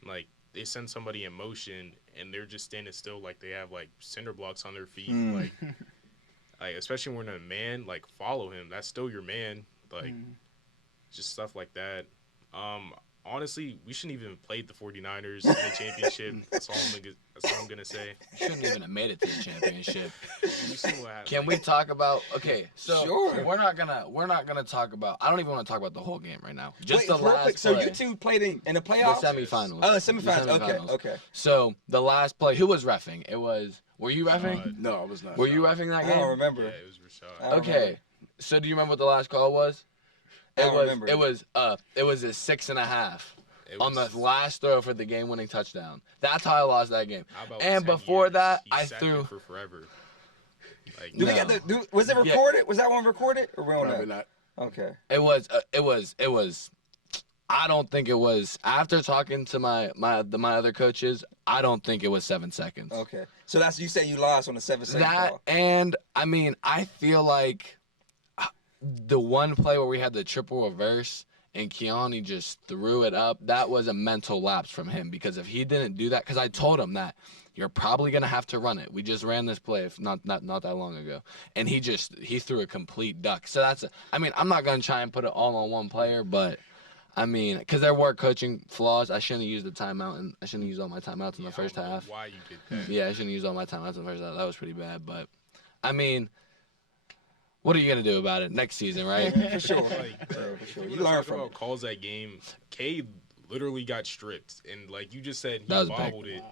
Like, they send somebody in motion, and they're just standing still like they have, like, cinder blocks on their feet. Like, especially when they're a man, like, follow him. That's still your man. Like, just stuff like that. Honestly, we shouldn't even have played the 49ers in the championship. That's all I'm gonna say. You shouldn't even have made it to the championship. You see what happened. Can we talk about? Okay, so Sure. we're not gonna talk about. I don't even want to talk about the whole game right now. Just Wait, the real last quick. So play. you two played in the The playoffs? semifinals. Oh, semifinals. The Okay. semifinals. Okay. So the last play, who was reffing? It was. Were you reffing? No, I was not. Were you reffing that I game? don't remember. Yeah, it was Rashad. I don't Okay. remember. So do you remember what the last call was? I don't remember. It was a 6.5 It on the was- last throw for the game-winning touchdown. That's how I lost that game. How about And 10 before years? that, He I sat threw. there for forever. Like, Do we No. got was it recorded? Was that one recorded? Or we don't Probably know? not. Okay. It was I don't think it was. After talking to my other coaches, I don't think it was 7 seconds. Okay. So that's you say you lost on the 7-second That call. and I mean, I feel like the one play where we had the triple reverse and Keone just threw it up, that was a mental lapse from him, because if he didn't do that, because I told him that you're probably gonna have to run it. We just ran this play not that long ago, and he threw a complete duck. So I mean, I'm not gonna try and put it all on one player, but I mean, because there were coaching flaws. I shouldn't have used the timeout, and I shouldn't have used all my timeouts in the first half. Why you did that? Yeah, I shouldn't have used all my timeouts in the first half. That was pretty bad, but I mean, what are you gonna do about it next season, right? For sure. Like, For sure. you You learn talk from about it. calls that game. K literally got stripped, and like you just said, he That was big. bobbled it.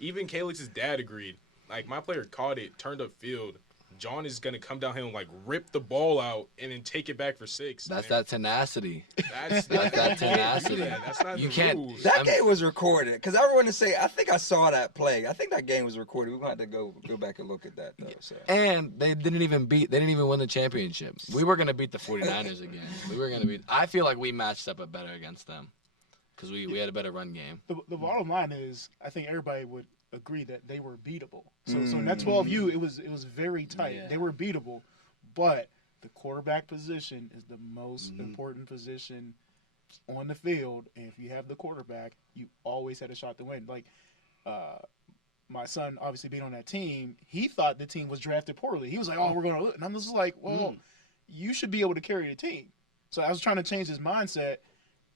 Even Calix's dad agreed. Like, my player caught it, turned up field. John is gonna come down here and like rip the ball out and then take it back for 6. That's that tenacity. That's that tenacity. That's not You the can't- rules. That game was recorded because I want to say I think I saw that play. I think that game was recorded. We're gonna have to go back and look at that though. So. And they didn't even win the championship. We were gonna beat the 49ers again. I feel like we matched up better against them because we had a better run game. The bottom line is, I think everybody would agree that they were beatable. So in that 12U, it was very tight. Yeah. They were beatable, but the quarterback position is the most important position on the field. And if you have the quarterback, you always had a shot to win. Like my son, obviously being on that team, he thought the team was drafted poorly. He was like, "Oh, we're going to lose," and I'm just like, "Well, you should be able to carry the team." So I was trying to change his mindset,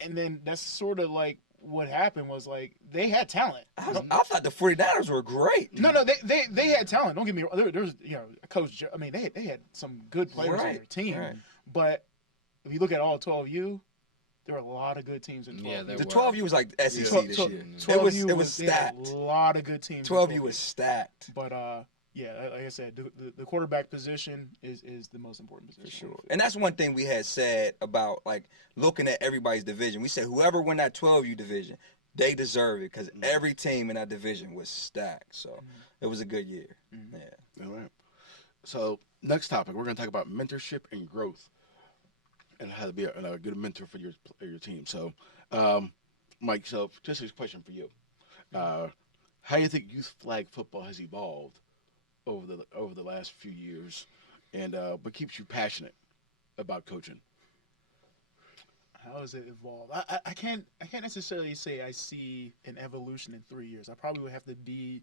and then that's sort of like what happened was like they had talent. I thought the 49ers were great. No, they had talent. Don't get me wrong. There's a coach. I mean, they had some good players on their team. Right. But if you look at all 12U, there were a lot of good teams in 12U. Yeah, there The were. 12U was like SEC this year. 12U It was they had stacked. a lot of good teams. in 12U was stacked. But yeah, like I said, the quarterback position is the most important position. For sure. And that's one thing we had said about like looking at everybody's division. We said whoever won that 12U division, they deserve it because every team in that division was stacked. So it was a good year. Yeah. All right. So next topic, we're going to talk about mentorship and growth, and how to be a good mentor for your team. So, Mike, so just a question for you: how do you think youth flag football has evolved over the last few years, and what keeps you passionate about coaching? How has it evolved? I can't necessarily say I see an evolution in 3 years. I probably would have to be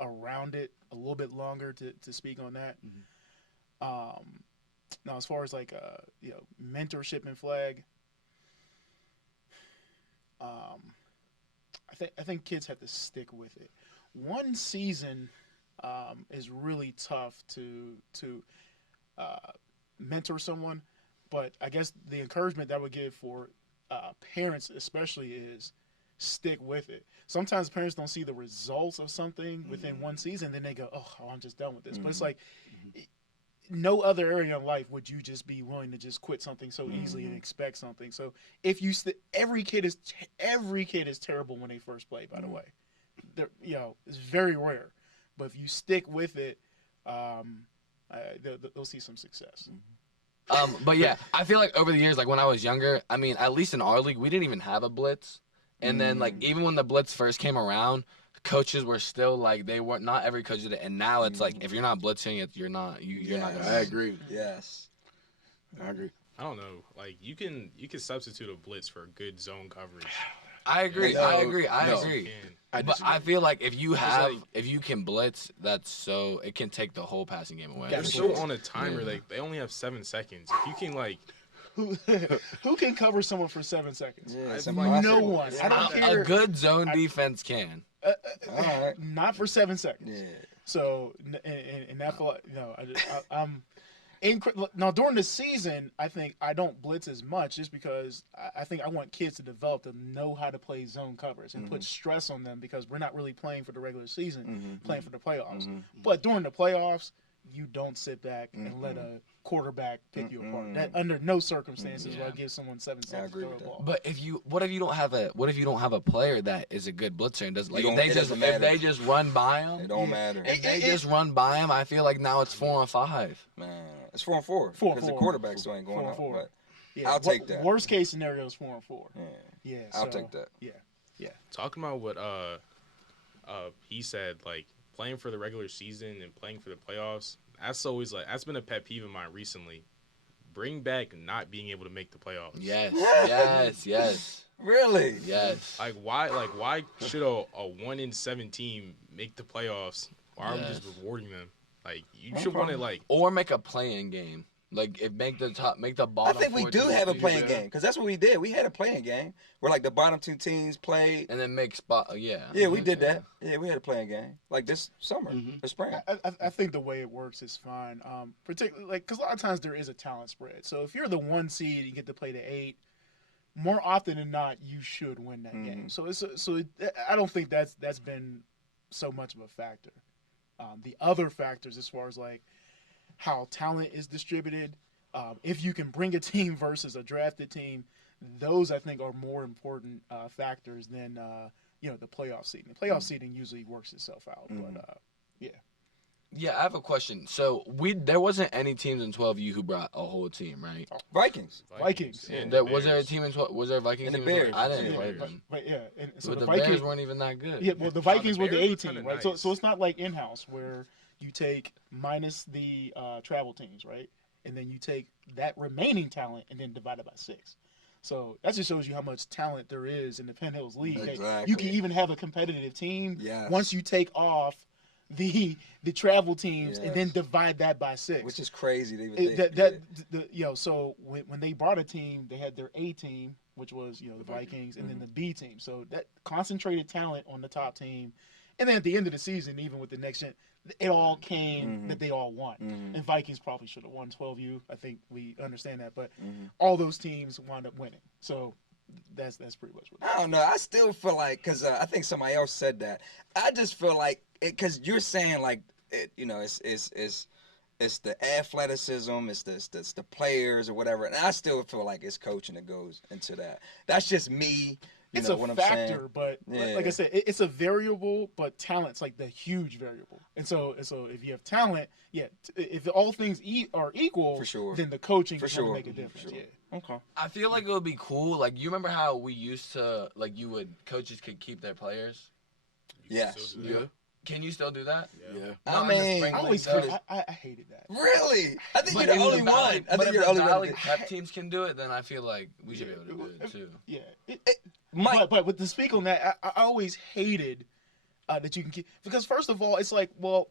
around it a little bit longer to speak on that. Now, as far as like mentorship in flag, I think kids have to stick with it. One season is really tough to mentor someone. But I guess the encouragement that I would give for parents especially is stick with it. Sometimes parents don't see the results of something within one season, then they go, oh, I'm just done with this. But it's like no other area in life would you just be willing to just quit something so easily and expect something. So if you every kid is terrible when they first play, by the way. It's very rare. But if you stick with it, they'll see some success. But yeah, I feel like over the years, like when I was younger, I mean, at least in our league, we didn't even have a blitz. And then like even when the blitz first came around, coaches were still like not every coach did it. And now it's like if you're not blitzing it, you're not gonna. I agree. Yes. I agree. I don't know. Like you can substitute a blitz for good zone coverage. I agree. No, I agree. no. But I feel like if you can blitz, it can take the whole passing game away. They're so on a timer. Like they only have 7 seconds. If you can like. Who can cover someone for 7 seconds? Yeah, No one. I don't care. A good zone defense can. All right. Not for 7 seconds. Yeah. So, and that, I'm now during the season, I think I don't blitz as much just because I think I want kids to develop to know how to play zone coverage and put stress on them because we're not really playing for the regular season, playing for the playoffs. But during the playoffs, you don't sit back and let a quarterback pick you apart. That under no circumstances will I give someone 7 seconds to throw a ball. But what if you don't have a player that is a good blitzer and doesn't like if they just run by him? It don't matter. If they just run by him, I feel like now it's 4-on-5. Man, it's 4-on-4 because the quarterback still ain't going out. But Yeah, I'll take that. Worst case scenario is 4-4. Yeah, I'll take that. Yeah. Talking about what he said, like playing for the regular season and playing for the playoffs. That's always that's been a pet peeve of mine recently. Bring back not being able to make the playoffs. Yes. Really? Yes. Like why should a 1-7 team make the playoffs? Why are we just rewarding them? Like you should want to or make a play-in game. Like make the bottom. I think we 4 do teams have a do playing that. game because that's what we did. We had a playing game where like the bottom 2 teams played. And then make spot. Yeah. Yeah, we did that. Yeah, we had a playing game like this summer, this spring. I think the way it works is fine. Particularly because a lot of times there is a talent spread. So if you're the 1 seed, you get to play the 8. More often than not, you should win that game. So I don't think that's been so much of a factor. The other factors, as far as like how talent is distributed, if you can bring a team versus a drafted team, those I think are more important factors than the playoff seeding. The playoff seeding usually works itself out, but yeah. Yeah, I have a question. So there wasn't any teams in 12U who brought a whole team, right? Vikings. Yeah, Was there a team in 12? Was there a Vikings And the team? Bears. I didn't Yeah, play But, them. but yeah, and so But the the Vikings Bears weren't even that good. Yeah, well, the Vikings were the Bears A were team, kinda right? nice. So it's not like in-house where you take minus the travel teams, right? And then you take that remaining talent and then divide it by 6. So that just shows you how much talent there is in the Penn Hills League. Exactly. You can even have a competitive team Yes. once you take off the travel teams and then divide that by 6. Which is crazy to even think. So when they brought a team, they had their A team, which was the Vikings, and then the B team. So that concentrated talent on the top team, and then at the end of the season, even with the next gen, it all came that they all won. And Vikings probably should have won 12U. I think we understand that, but all those teams wound up winning. So that's pretty much what it is. I don't know. I still feel like because I think somebody else said that. I just feel like because you're saying like it's the athleticism, it's the players or whatever, and I still feel like it's coaching that goes into that. That's just me. You It's know a what I'm factor, saying? but like I said, it's a variable, but talent's like the huge variable. And so if you have talent, if all things are equal, For sure. then the coaching For is going sure. to make a difference. For sure. Yeah. Okay. I feel like it would be cool. Like, you remember how we used to, like, coaches could keep their players? Yes. Yeah. Can you still do that? Yeah. I mean, I always I hated that. Really? I think But you're the if only the one. Valley- I but think if you're the only Valley one. Prep teams can do it, then I feel like we should be able to do it too. Yeah. Mike, But to speak on that, I always hated that you can keep, because first of all, it's like, well,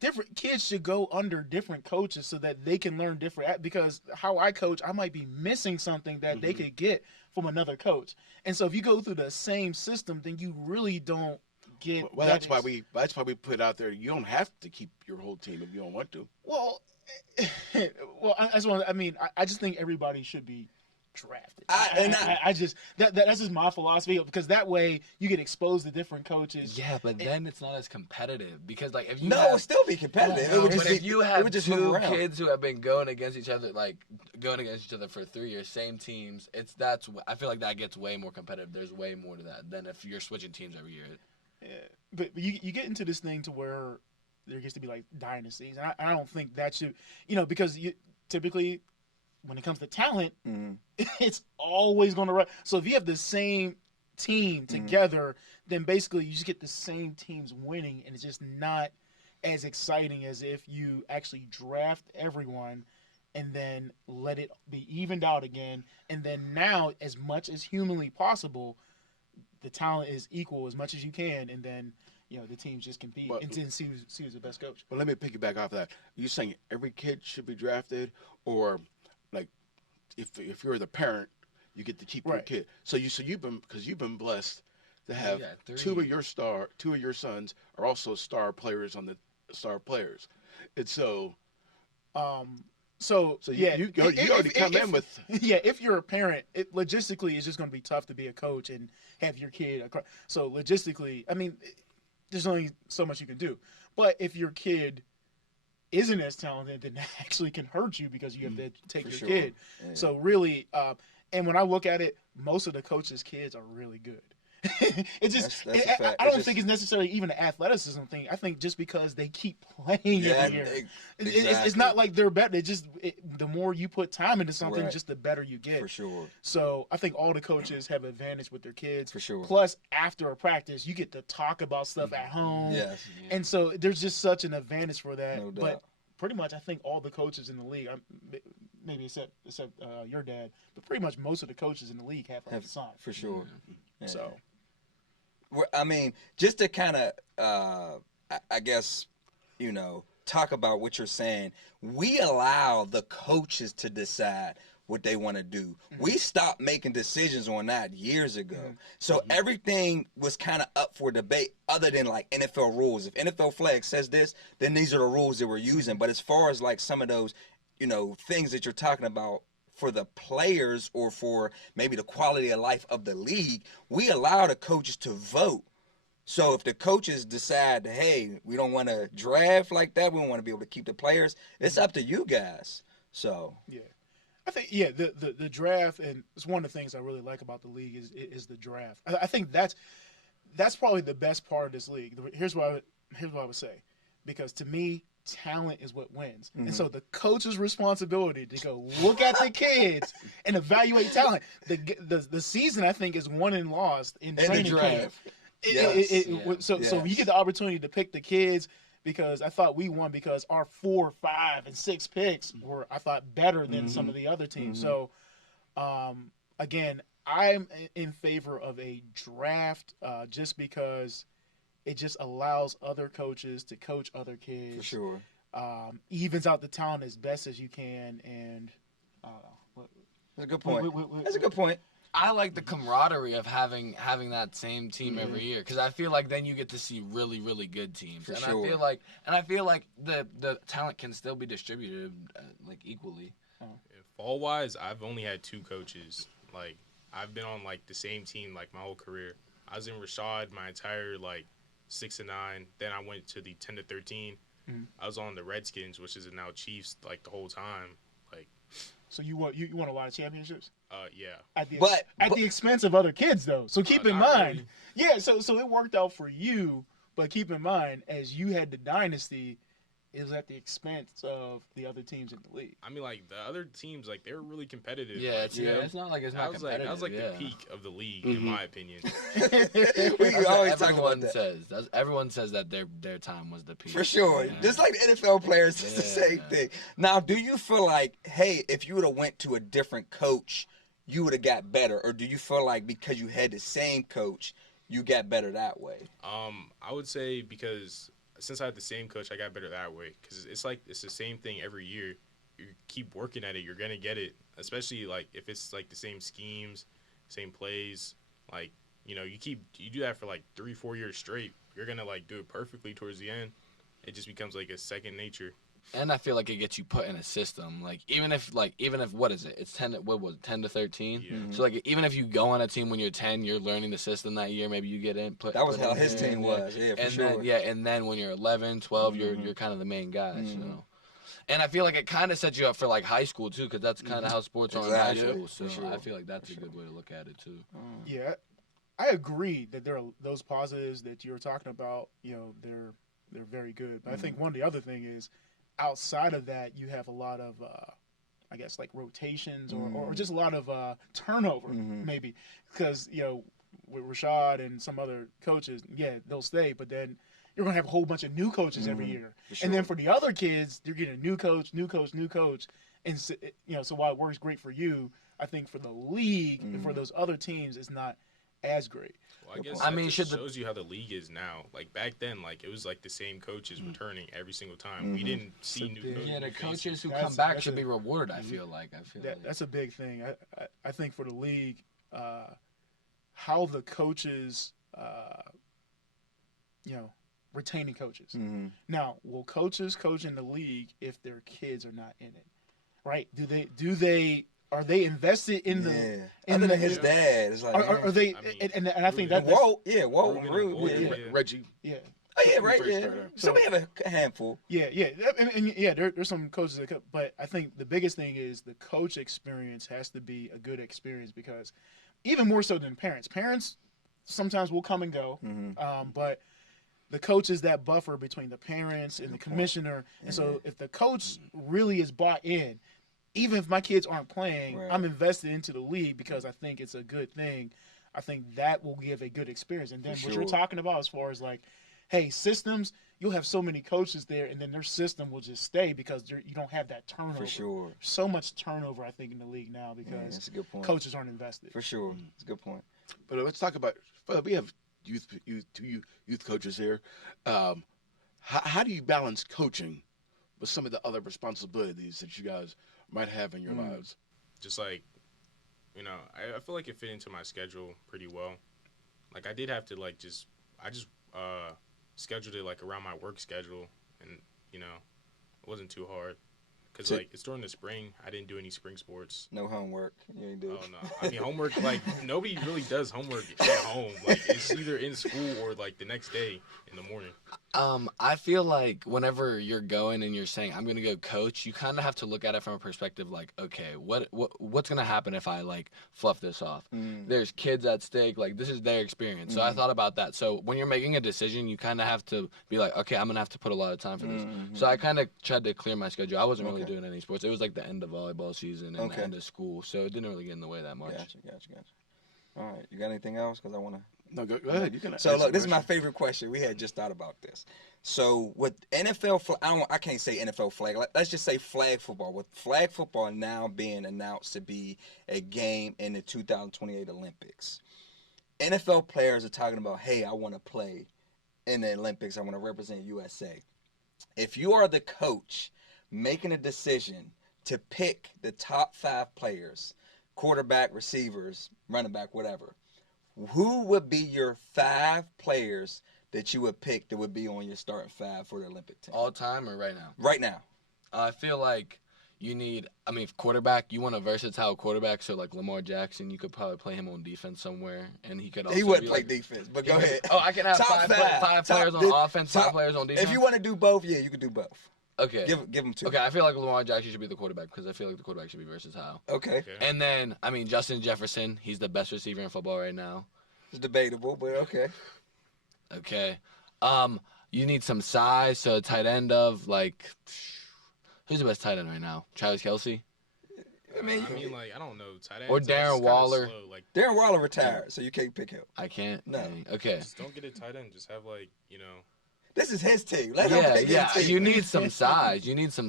different kids should go under different coaches so that they can learn different. Because how I coach, I might be missing something that they could get from another coach. And so if you go through the same system, then you really don't get. Well, that's why we put out there. You don't have to keep your whole team if you don't want to. Well, I just think everybody should be drafted. That's just my philosophy, because that way you get exposed to different coaches. Yeah, but then it's not as competitive because, like, if you no, have, it'll still be competitive. It would but just if be, you it have would just move two around. kids who have been going against each other for 3 years, same teams, I feel like that gets way more competitive. There's way more to that than if you're switching teams every year. Yeah, but you get into this thing to where there gets to be like dynasties, and I don't think that should, because typically when it comes to talent, it's always going to run. So if you have the same team together, then basically you just get the same teams winning, and it's just not as exciting as if you actually draft everyone and then let it be evened out again. And then now, as much as humanly possible, the talent is equal as much as you can, and then the teams just compete and then see who's the best coach. Well, let me piggyback off that. Are you saying every kid should be drafted, or like if you're the parent, you get to keep your kid? So you've been blessed to have two of your sons are also star players on the star players, and so. So yeah, you already come in with. Yeah, if you're a parent, logistically it's just going to be tough to be a coach and have your kid. So logistically, I mean, there's only so much you can do. But if your kid isn't as talented, then that actually can hurt you because you have to take your kid. Yeah. So really, and when I look at it, most of the coaches' kids are really good. It's just That's a fact. I don't think it's necessarily even an athleticism thing. I think just because they keep playing every year, it's not like they're better. The more you put time into something, Right. just the better you get. For sure. So I think all the coaches have advantage with their kids. For sure. Plus, after a practice, you get to talk about stuff at home. Yes. And so there's just such an advantage for that. No doubt. But pretty much, I think all the coaches in the league, maybe except your dad, but pretty much most of the coaches in the league have a son. For sure. Yeah. So. I mean, just to kind of, I guess, talk about what you're saying, we allow the coaches to decide what they want to do. Mm-hmm. We stopped making decisions on that years ago. Mm-hmm. So everything was kind of up for debate other than like NFL rules. If NFL flag says this, then these are the rules that we're using. But as far as like some of those, things that you're talking about, for the players or for maybe the quality of life of the league, we allow the coaches to vote. So if the coaches decide, hey, we don't want to draft like that, we don't want to be able to keep the players, it's up to you guys. So yeah, I think the draft, and it's one of the things I really like about the league is the draft. I think that's probably the best part of this league. Here's what I would say, because to me, talent is what wins. Mm-hmm. And so the coach's responsibility to go look at the kids and evaluate talent. The season, I think, is won and lost in training camp. So you get the opportunity to pick the kids, because I thought we won because our 4, 5, and 6 picks were, I thought, better than some of the other teams. Mm-hmm. So, again, I'm in favor of a draft just because it just allows other coaches to coach other kids. For sure. Evens out the talent as best as you can, and that's a good point. That's a good point. I like the camaraderie of having that same team every year, because I feel like then you get to see really, really good teams. For sure. I feel like the talent can still be distributed like equally. Fall wise, I've only had 2 coaches. Like, I've been on like the same team like my whole career. I was in Rashad my entire 6 and 9. Then I went to the 10 to 13. Mm-hmm. I was on the Redskins, which is now Chiefs, like the whole time. So you won a lot of championships? Yeah. At the expense of other kids, though. So keep in mind, really. Yeah. So it worked out for you, but keep in mind, as you had the dynasty, it was at the expense of the other teams in the league. I mean, the other teams, they were really competitive. Yeah, it's not like it's not competitive. That was the peak of the league, in my opinion. We always talk about that. Everyone says that their time was the peak. For sure. Yeah. Just like the NFL players, it's the same thing. Now, do you feel like, hey, if you would have went to a different coach, you would have got better? Or do you feel like because you had the same coach, you got better that way? I would say because since I had the same coach, I got better that way. Because it's the same thing every year. You keep working at it, you're gonna get it. Especially if it's the same schemes, same plays. You do that for 3-4 years straight. You're gonna do it perfectly towards the end. It just becomes a second nature. And I feel like it gets you put in a system. Even if what is it? It's 10 to 13. Yeah. Mm-hmm. So even if you go on a team when you're 10, you're learning the system that year. Maybe you get in. That was how his team was. Yeah, for sure. And then when you're 11, 12, you're kind of the main guy. Mm-hmm. So. And I feel like it kind of sets you up for high school too, because that's kind of how sports are in high school. So I feel like that's a good way to look at it too. Yeah, I agree that there are those positives that you were talking about. They're very good. But I think one of the other thing is, outside of that, you have a lot of, rotations or just a lot of turnover, maybe. Because, with Rashad and some other coaches, they'll stay, but then you're going to have a whole bunch of new coaches every year. Sure. And then for the other kids, you're getting a new coach. And, so while it works great for you, I think for the league and for those other teams, it's not as great. Well, I guess that shows you how the league is now. Back then, it was the same coaches returning every single time. We didn't see new coaches. Yeah, the coaches who come back should be rewarded. I feel like that's a big thing. I think for the league, how the coaches, retaining coaches. Mm-hmm. Now, will coaches coach in the league if their kids are not in it? Right? Are they invested in the? Other than his dad, it's are they? And I think that. Reggie. Yeah. Oh yeah, right. Yeah. So we have a handful. Yeah. There's some coaches that, but I think the biggest thing is the coach experience has to be a good experience, because even more so than parents. Parents sometimes will come and go, but the coach is that buffer between the parents and the commissioner. And so if the coach really is bought in, even if my kids aren't playing, I'm invested into the league because I think it's a good thing. I think that will give a good experience. And then what you're talking about as far as like, hey, systems, you'll have so many coaches there, and then their system will just stay because you don't have that turnover. For sure. So much turnover, I think, in the league now because that's a good point. coaches aren't invested. For sure. It's a good point. But let's talk about. We have two youth coaches here. How do you balance coaching with some of the other responsibilities that you guys might have in your lives? Just like, I feel like it fit into my schedule pretty well. Like I did have to I just scheduled it like around my work schedule, and it wasn't too hard. Because, like, it's during the spring. I didn't do any spring sports. No homework. You ain't do it. Oh, no. I mean, homework, like, nobody really does homework at home. Like, it's either in school or, like, the next day in the morning. I feel like whenever you're going and you're saying, I'm going to go coach, you kind of have to look at it from a perspective like, okay, what's going to happen if I, like, fluff this off? There's kids at stake. Like, this is their experience. So I thought about that. So when you're making a decision, you kind of have to be like, okay, I'm going to have to put a lot of time for this. So I kind of tried to clear my schedule. I wasn't really doing any sports. It was like the end of volleyball season and the end of school, so it didn't really get in the way that much. Gotcha. All right, you got anything else? Because I want to. No, go ahead. You can. So look, this is my favorite question. We had just thought about this. So with NFL, I can't say NFL flag. Let's just say flag football. With flag football now being announced to be a game in the 2028 Olympics, NFL players are talking about, hey, I want to play in the Olympics. I want to represent USA. If you are the coach making a decision to pick the top 5 players, quarterback, receivers, running back, whatever, who would be your 5 players that you would pick that would be on your starting 5 for the Olympic team? All time or right now? Right now. I feel like you need, quarterback, you want a versatile quarterback. So, like Lamar Jackson, you could probably play him on defense somewhere. And he could also He wouldn't be play like, defense, but go ahead. Oh, I can have Top five players on offense, 5 players on defense? If you want to do both, yeah, you can do both. Okay. Give him 2. Okay, I feel like Lamar Jackson should be the quarterback because I feel like the quarterback should be versatile. Okay. And then, Justin Jefferson, he's the best receiver in football right now. It's debatable, but okay. Okay. You need some size, so a tight end of, like, who's the best tight end right now? Travis Kelce? I mean, I don't know. Tight ends, or Darren Waller. Like, Darren Waller retired, so you can't pick him. I can't? No. Dang. Okay. Just don't get a tight end. Just have, This is his team. Let him pick his team. You need some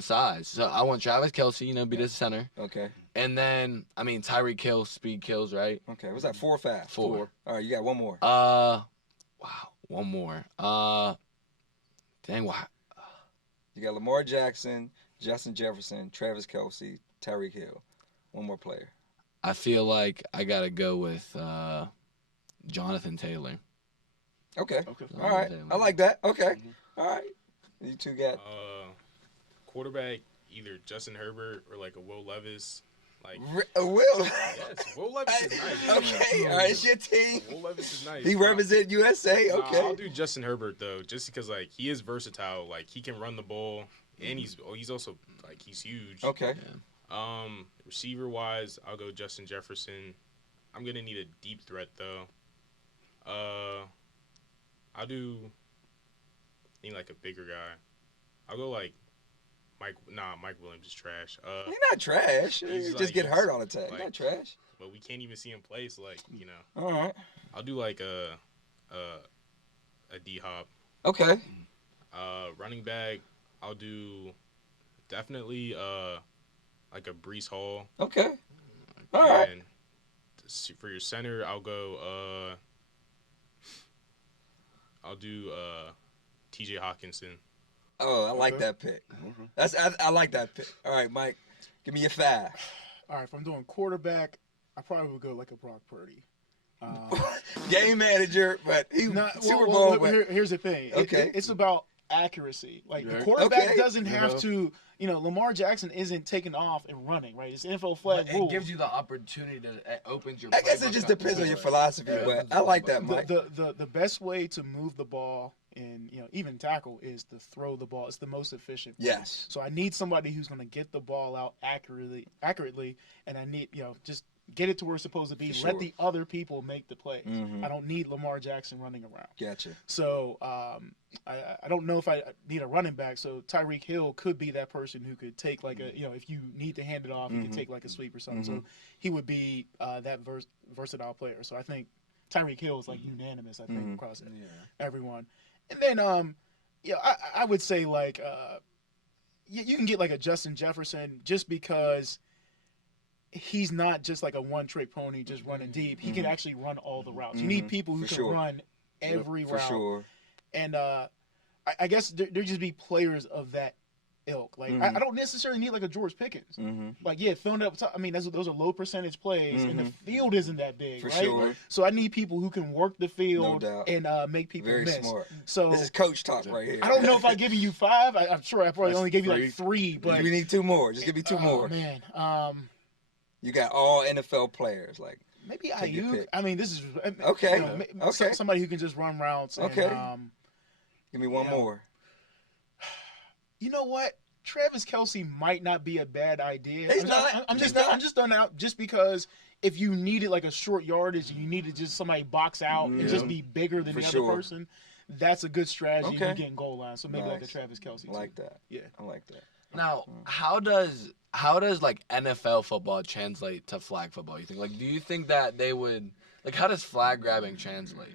size. So I want Travis Kelce, be the center. Okay. And then, Tyreek Hill, speed kills, right? Okay. Was that 4 or 5? 4. All right, you got one more. Wow, one more. Dang, wow. You got Lamar Jackson, Justin Jefferson, Travis Kelce, Tyreek Hill. One more player. I feel like I got to go with Jonathan Taylor. Okay. All right. I like that. Okay. All right. You two got quarterback, either Justin Herbert or like a Will Levis. Like Will. Yes, Will Levis is nice. Okay. All right. It's your team. Will Levis is nice. He represent USA. Okay. I'll do Justin Herbert though, just because like he is versatile. Like he can run the ball, and he's also like he's huge. Okay. Yeah. Receiver wise, I'll go Justin Jefferson. I'm gonna need a deep threat though. I'll need like a bigger guy. I'll go like Mike. Nah, Mike Williams is trash. He's not trash. He just get hurt all the time. He's not trash. But we can't even see him play. So like All right. I'll do like a D Hop. Okay. Running back. I'll do definitely like a Breece Hall. Okay. All right. And for your center, I'll go. I'll do T.J. Hawkinson. Oh, I like that pick. I like that pick. All right, Mike, give me your 5. All right, if I'm doing quarterback, I probably would go like a Brock Purdy. Game manager, but Super Bowl. Here's the thing. Okay. It's about accuracy. Like the quarterback doesn't have to. Lamar Jackson isn't taking off and running, right? It's NFL flag rules. It gives you the opportunity to open your. I guess it just depends on your philosophy, but I like that, Mike. The best way to move the ball and even tackle is to throw the ball. It's the most efficient. Yes. So I need somebody who's going to get the ball out accurately, and I need just get it to where it's supposed to be. For Let sure. the other people make the plays. Mhm. I don't need Lamar Jackson running around. Gotcha. So I don't know if I need a running back. So Tyreek Hill could be that person who could take like a, if you need to hand it off, he could take like a sweep or something. So he would be that versatile player. So I think Tyreek Hill is like unanimous, I think, across everyone. And then, I would say like, you can get like a Justin Jefferson just because he's not just like a one-trick pony just running deep. He can actually run all the routes. You need people who can run every route. For sure. And I guess there just be players of that ilk. Like I don't necessarily need like a George Pickens. Like filling up. I mean, those are low percentage plays, and the field isn't that big, For right? sure. So I need people who can work the field No doubt. and make people Very miss. smart. So This is coach talk right here. I don't know if I giving you 5. I'm sure I probably only gave you like 3. But we need 2 more. Just give me 2 more. Man, you got all NFL players. Like maybe Take your Ayuk. pick. I mean, this is Okay. okay. Somebody who can just run routes. And, Okay. Give me one more. You know what? Travis Kelce might not be a bad idea. He's not. I'm He's just not. I'm just done out just because if you needed like a short yardage, you needed just somebody box out and just be bigger than For the sure. other person. That's a good strategy. Okay. You getting goal line, so maybe like a Nice. Travis Kelce. I like that. Yeah. I like that. Now, how does like NFL football translate to flag football? You think? Like, do you think that they would like? How does flag grabbing translate?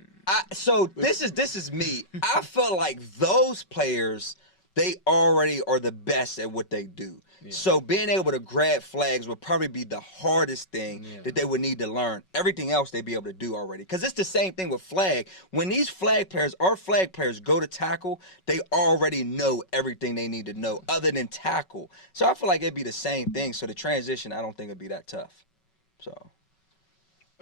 So this is me. I feel like those players, they already are the best at what they do. Yeah. So being able to grab flags would probably be the hardest thing that they would need to learn. Everything else they'd be able to do already. Because it's the same thing with flag. When these our flag players go to tackle, they already know everything they need to know other than tackle. So I feel like it'd be the same thing. So the transition, I don't think it'd be that tough. So.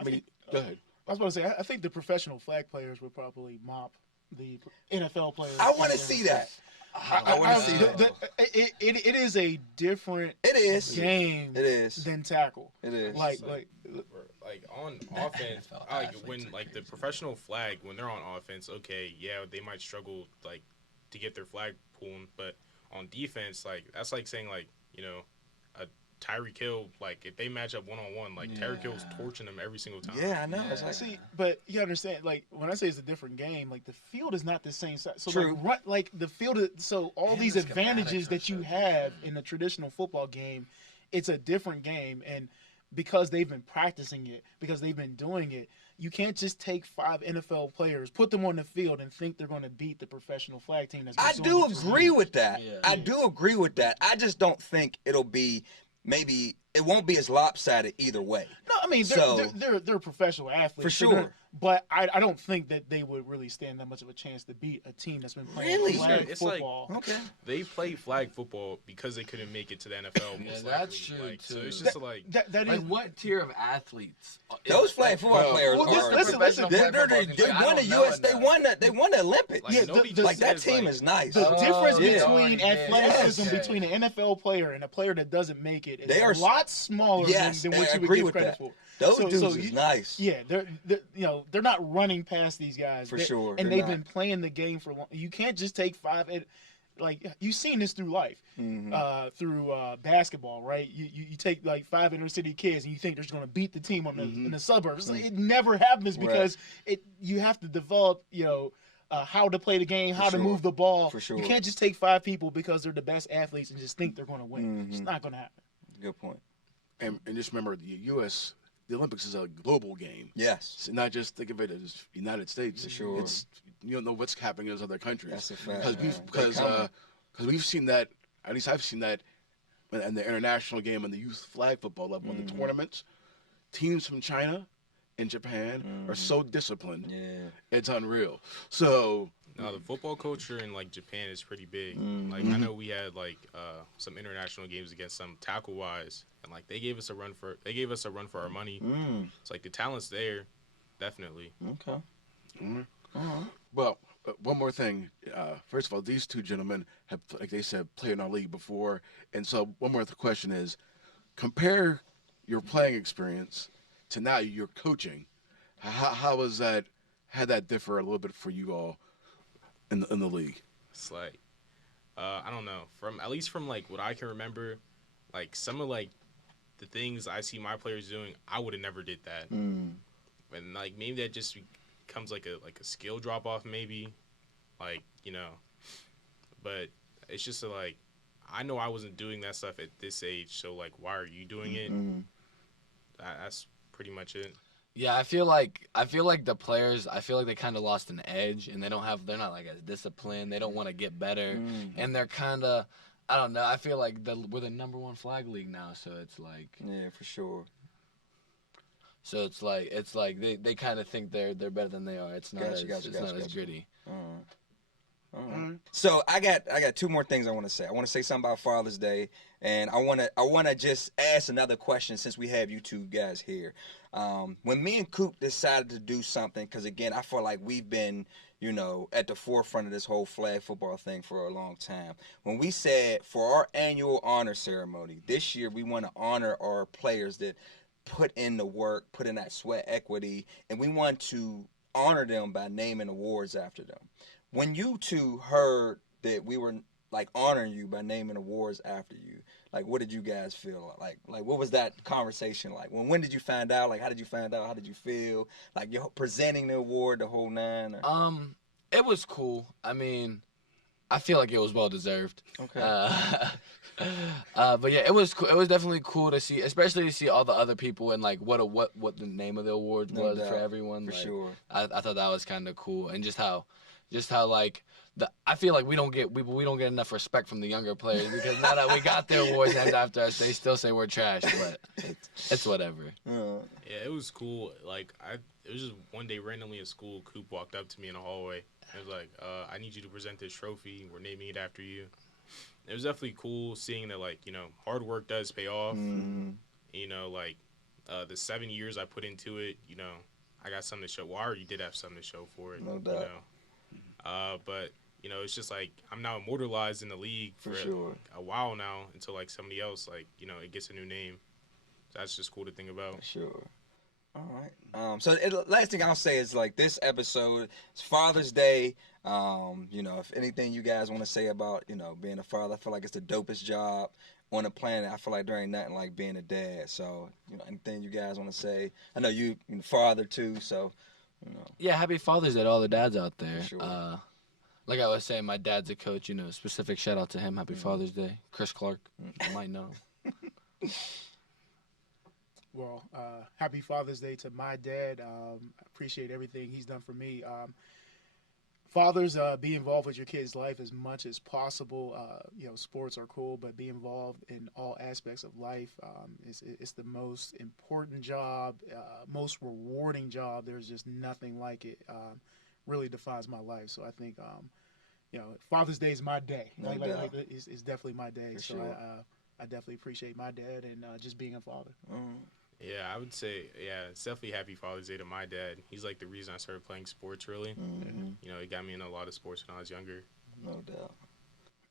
I mean, Go ahead. I was about to say, I think the professional flag players would probably mop the NFL players. I want to see that. I want to see that. It is a different game It is. than tackle. It is. Like on offense, like when like the professional flag when they're on offense, okay, yeah, they might struggle like to get their flag pulled, but on defense, like that's like saying like a Tyreek Hill, like if they match up 1-on-1, like Tyreek Hill's torching them every single time. Yeah, I know. Yeah. It's like, See, but you understand, like when I say it's a different game, like the field is not the same size. So True. like the field, so all these the advantages schematics that you are so have in a traditional football game, it's a different game, and because they've been practicing it, because they've been doing it, you can't just take 5 NFL players, put them on the field, and think they're going to beat the professional flag team. I do agree with that. Yeah. I do agree with that. I just don't think it'll be. Maybe it won't be as lopsided either way. No, I mean they're professional athletes For so sure. but I don't think that they would really stand that much of a chance to beat a team that's been playing Really? flag It's like- football. Okay. They play flag football because they couldn't make it to the NFL. Yeah, most that's likely. true, Like, too. So it's just like That is Like, what tier of athletes? Those flag football players well, are. listen, They won the US. They won the Olympics. Like, Yeah, nobody the- Like just that says, team like, is nice. the difference yeah. between Yeah. athleticism Yes. between an NFL player and a player that doesn't make it is They are a lot smaller Yes, than I what you would agree give with credit that. for. Those So- dudes so is you- nice. Yeah, they're not running past these guys. For They're- sure, and they're they've not. been playing the game for long. You can't just take 5. Like you've seen this through life, through basketball, right? You take like 5 inner city kids and you think they're just going to beat the team in the suburbs. It never happens because you have to develop, how to play the game, how to sure. move the ball. For sure. You can't just take 5 people because they're the best athletes and just think they're going to win. It's not going to happen. Good point. And just remember, the Olympics is a global game. Yes. So not just think of it as United States. For sure. It's you don't know what's happening in those other countries. That's a fact. Because we've seen that. At least I've seen that in the international game and the youth flag football level in the tournaments. Teams from China and Japan are so disciplined. Yeah. It's unreal. So no, the football culture in like Japan is pretty big. Like I know we had like some international games against some tackle wise, and like they gave us a run for our money. It's like the talent's there, definitely. Okay. Well, one more thing. First of all, these two gentlemen have, like they said, played in our league before. And so one more question is, compare your playing experience to now your coaching. How was that? How that differ a little bit for you all in the league? It's like I don't know, from at least from like what I can remember, like some of like the things I see my players doing, I would have never did that. Mm. And like maybe that just becomes like a skill drop off, maybe, like but it's just like I know I wasn't doing that stuff at this age, so like why are you doing it? Mm-hmm. That's pretty much it. Yeah, I feel like the players, I feel like they kind of lost an edge, and they're not like as disciplined. They don't want to get better, and they're kind of, I don't know. I feel like we're the #1 flag league now, so it's like, Yeah, for sure. so it's like they kind of think they're better than they are. It's not as gritty. So I got 2 more things I want to say. I want to say something about Father's Day, and I want to just ask another question since we have you two guys here. When me and Coop decided to do something, because again I feel like we've been at the forefront of this whole flag football thing for a long time. When we said for our annual honor ceremony this year, we want to honor our players that put in the work, put in that sweat equity, and we want to honor them by naming awards after them. When you two heard that we were like honoring you by naming awards after you, like what did you guys feel like? Like what was that conversation like? When did you find out? Like how did you find out? How did you feel? Like you're presenting the award, the whole nine? Or? It was cool. I mean, I feel like it was well deserved. Okay. But yeah, it was cool. It was definitely cool to see, especially to see all the other people and like what the name of the awards was for everyone. For like, sure. I thought that was kind of cool, and just how like I feel like we don't get enough respect from the younger players, because now that we got their awards named after us, they still say we're trash, but it's whatever. Yeah, it was cool. Like it was just one day randomly at school, Coop walked up to me in the hallway and was like, I need you to present this trophy. We're naming it after you. It was definitely cool seeing that, like, hard work does pay off. Like the 7 years I put into it, I got something to show. Well, I already did have something to show for it. No doubt. But it's just like I'm now immortalized in the league for sure. a while now until like somebody else it gets a new name. So that's just cool to think about. For sure. All right. So last thing I'll say is like this episode, it's Father's Day. If anything you guys want to say about being a father, I feel like it's the dopest job on the planet. I feel like there ain't nothing like being a dad. So anything you guys want to say? I know you father too, so. Yeah, happy Father's Day to all the dads out there. Sure. Like I was saying, my dad's a coach. Specific shout out to him. Happy Father's Day, Chris Clark. You might know. Well, happy Father's Day to my dad. I appreciate everything he's done for me. Fathers, be involved with your kid's life as much as possible. Sports are cool, but be involved in all aspects of life. It's the most important job, most rewarding job. There's just nothing like it. Really defines my life. So I think, Father's Day is my day. It's definitely my day. For so sure. I definitely appreciate my dad and just being a father. Yeah, I would say, it's definitely happy Father's Day to my dad. He's like the reason I started playing sports, really. He got me in a lot of sports when I was younger. No doubt.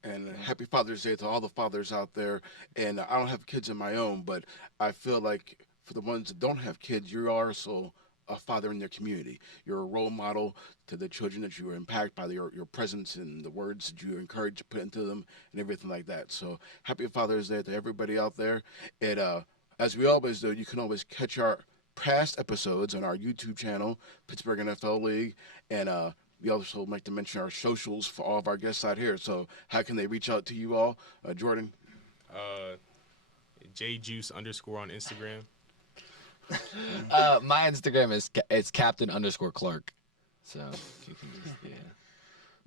And happy Father's Day to all the fathers out there. And I don't have kids of my own, but I feel like for the ones that don't have kids, you're also a father in their community. You're a role model to the children that you impact by your presence and the words that you encourage to put into them and everything like that. So happy Father's Day to everybody out there. And as we always do, you can always catch our past episodes on our YouTube channel, Pittsburgh NFL League. And we also like to mention our socials for all of our guests out here. So how can they reach out to you all? Jordan? JJuice_ on Instagram. My Instagram is Captain_Clark. So you can just,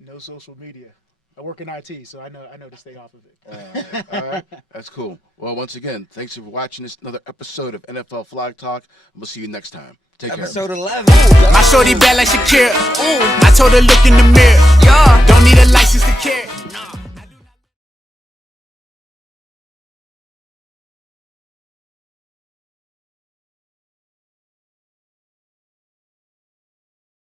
No social media. I work in IT, so I know to stay off of it. All right. That's cool. Well, once again, thanks for watching this another episode of NFL Flag Talk. We'll see you next time. Take care. Episode 11. My shorty bad like Shakira. I told her look in the mirror. Don't need a license to carry. Nah.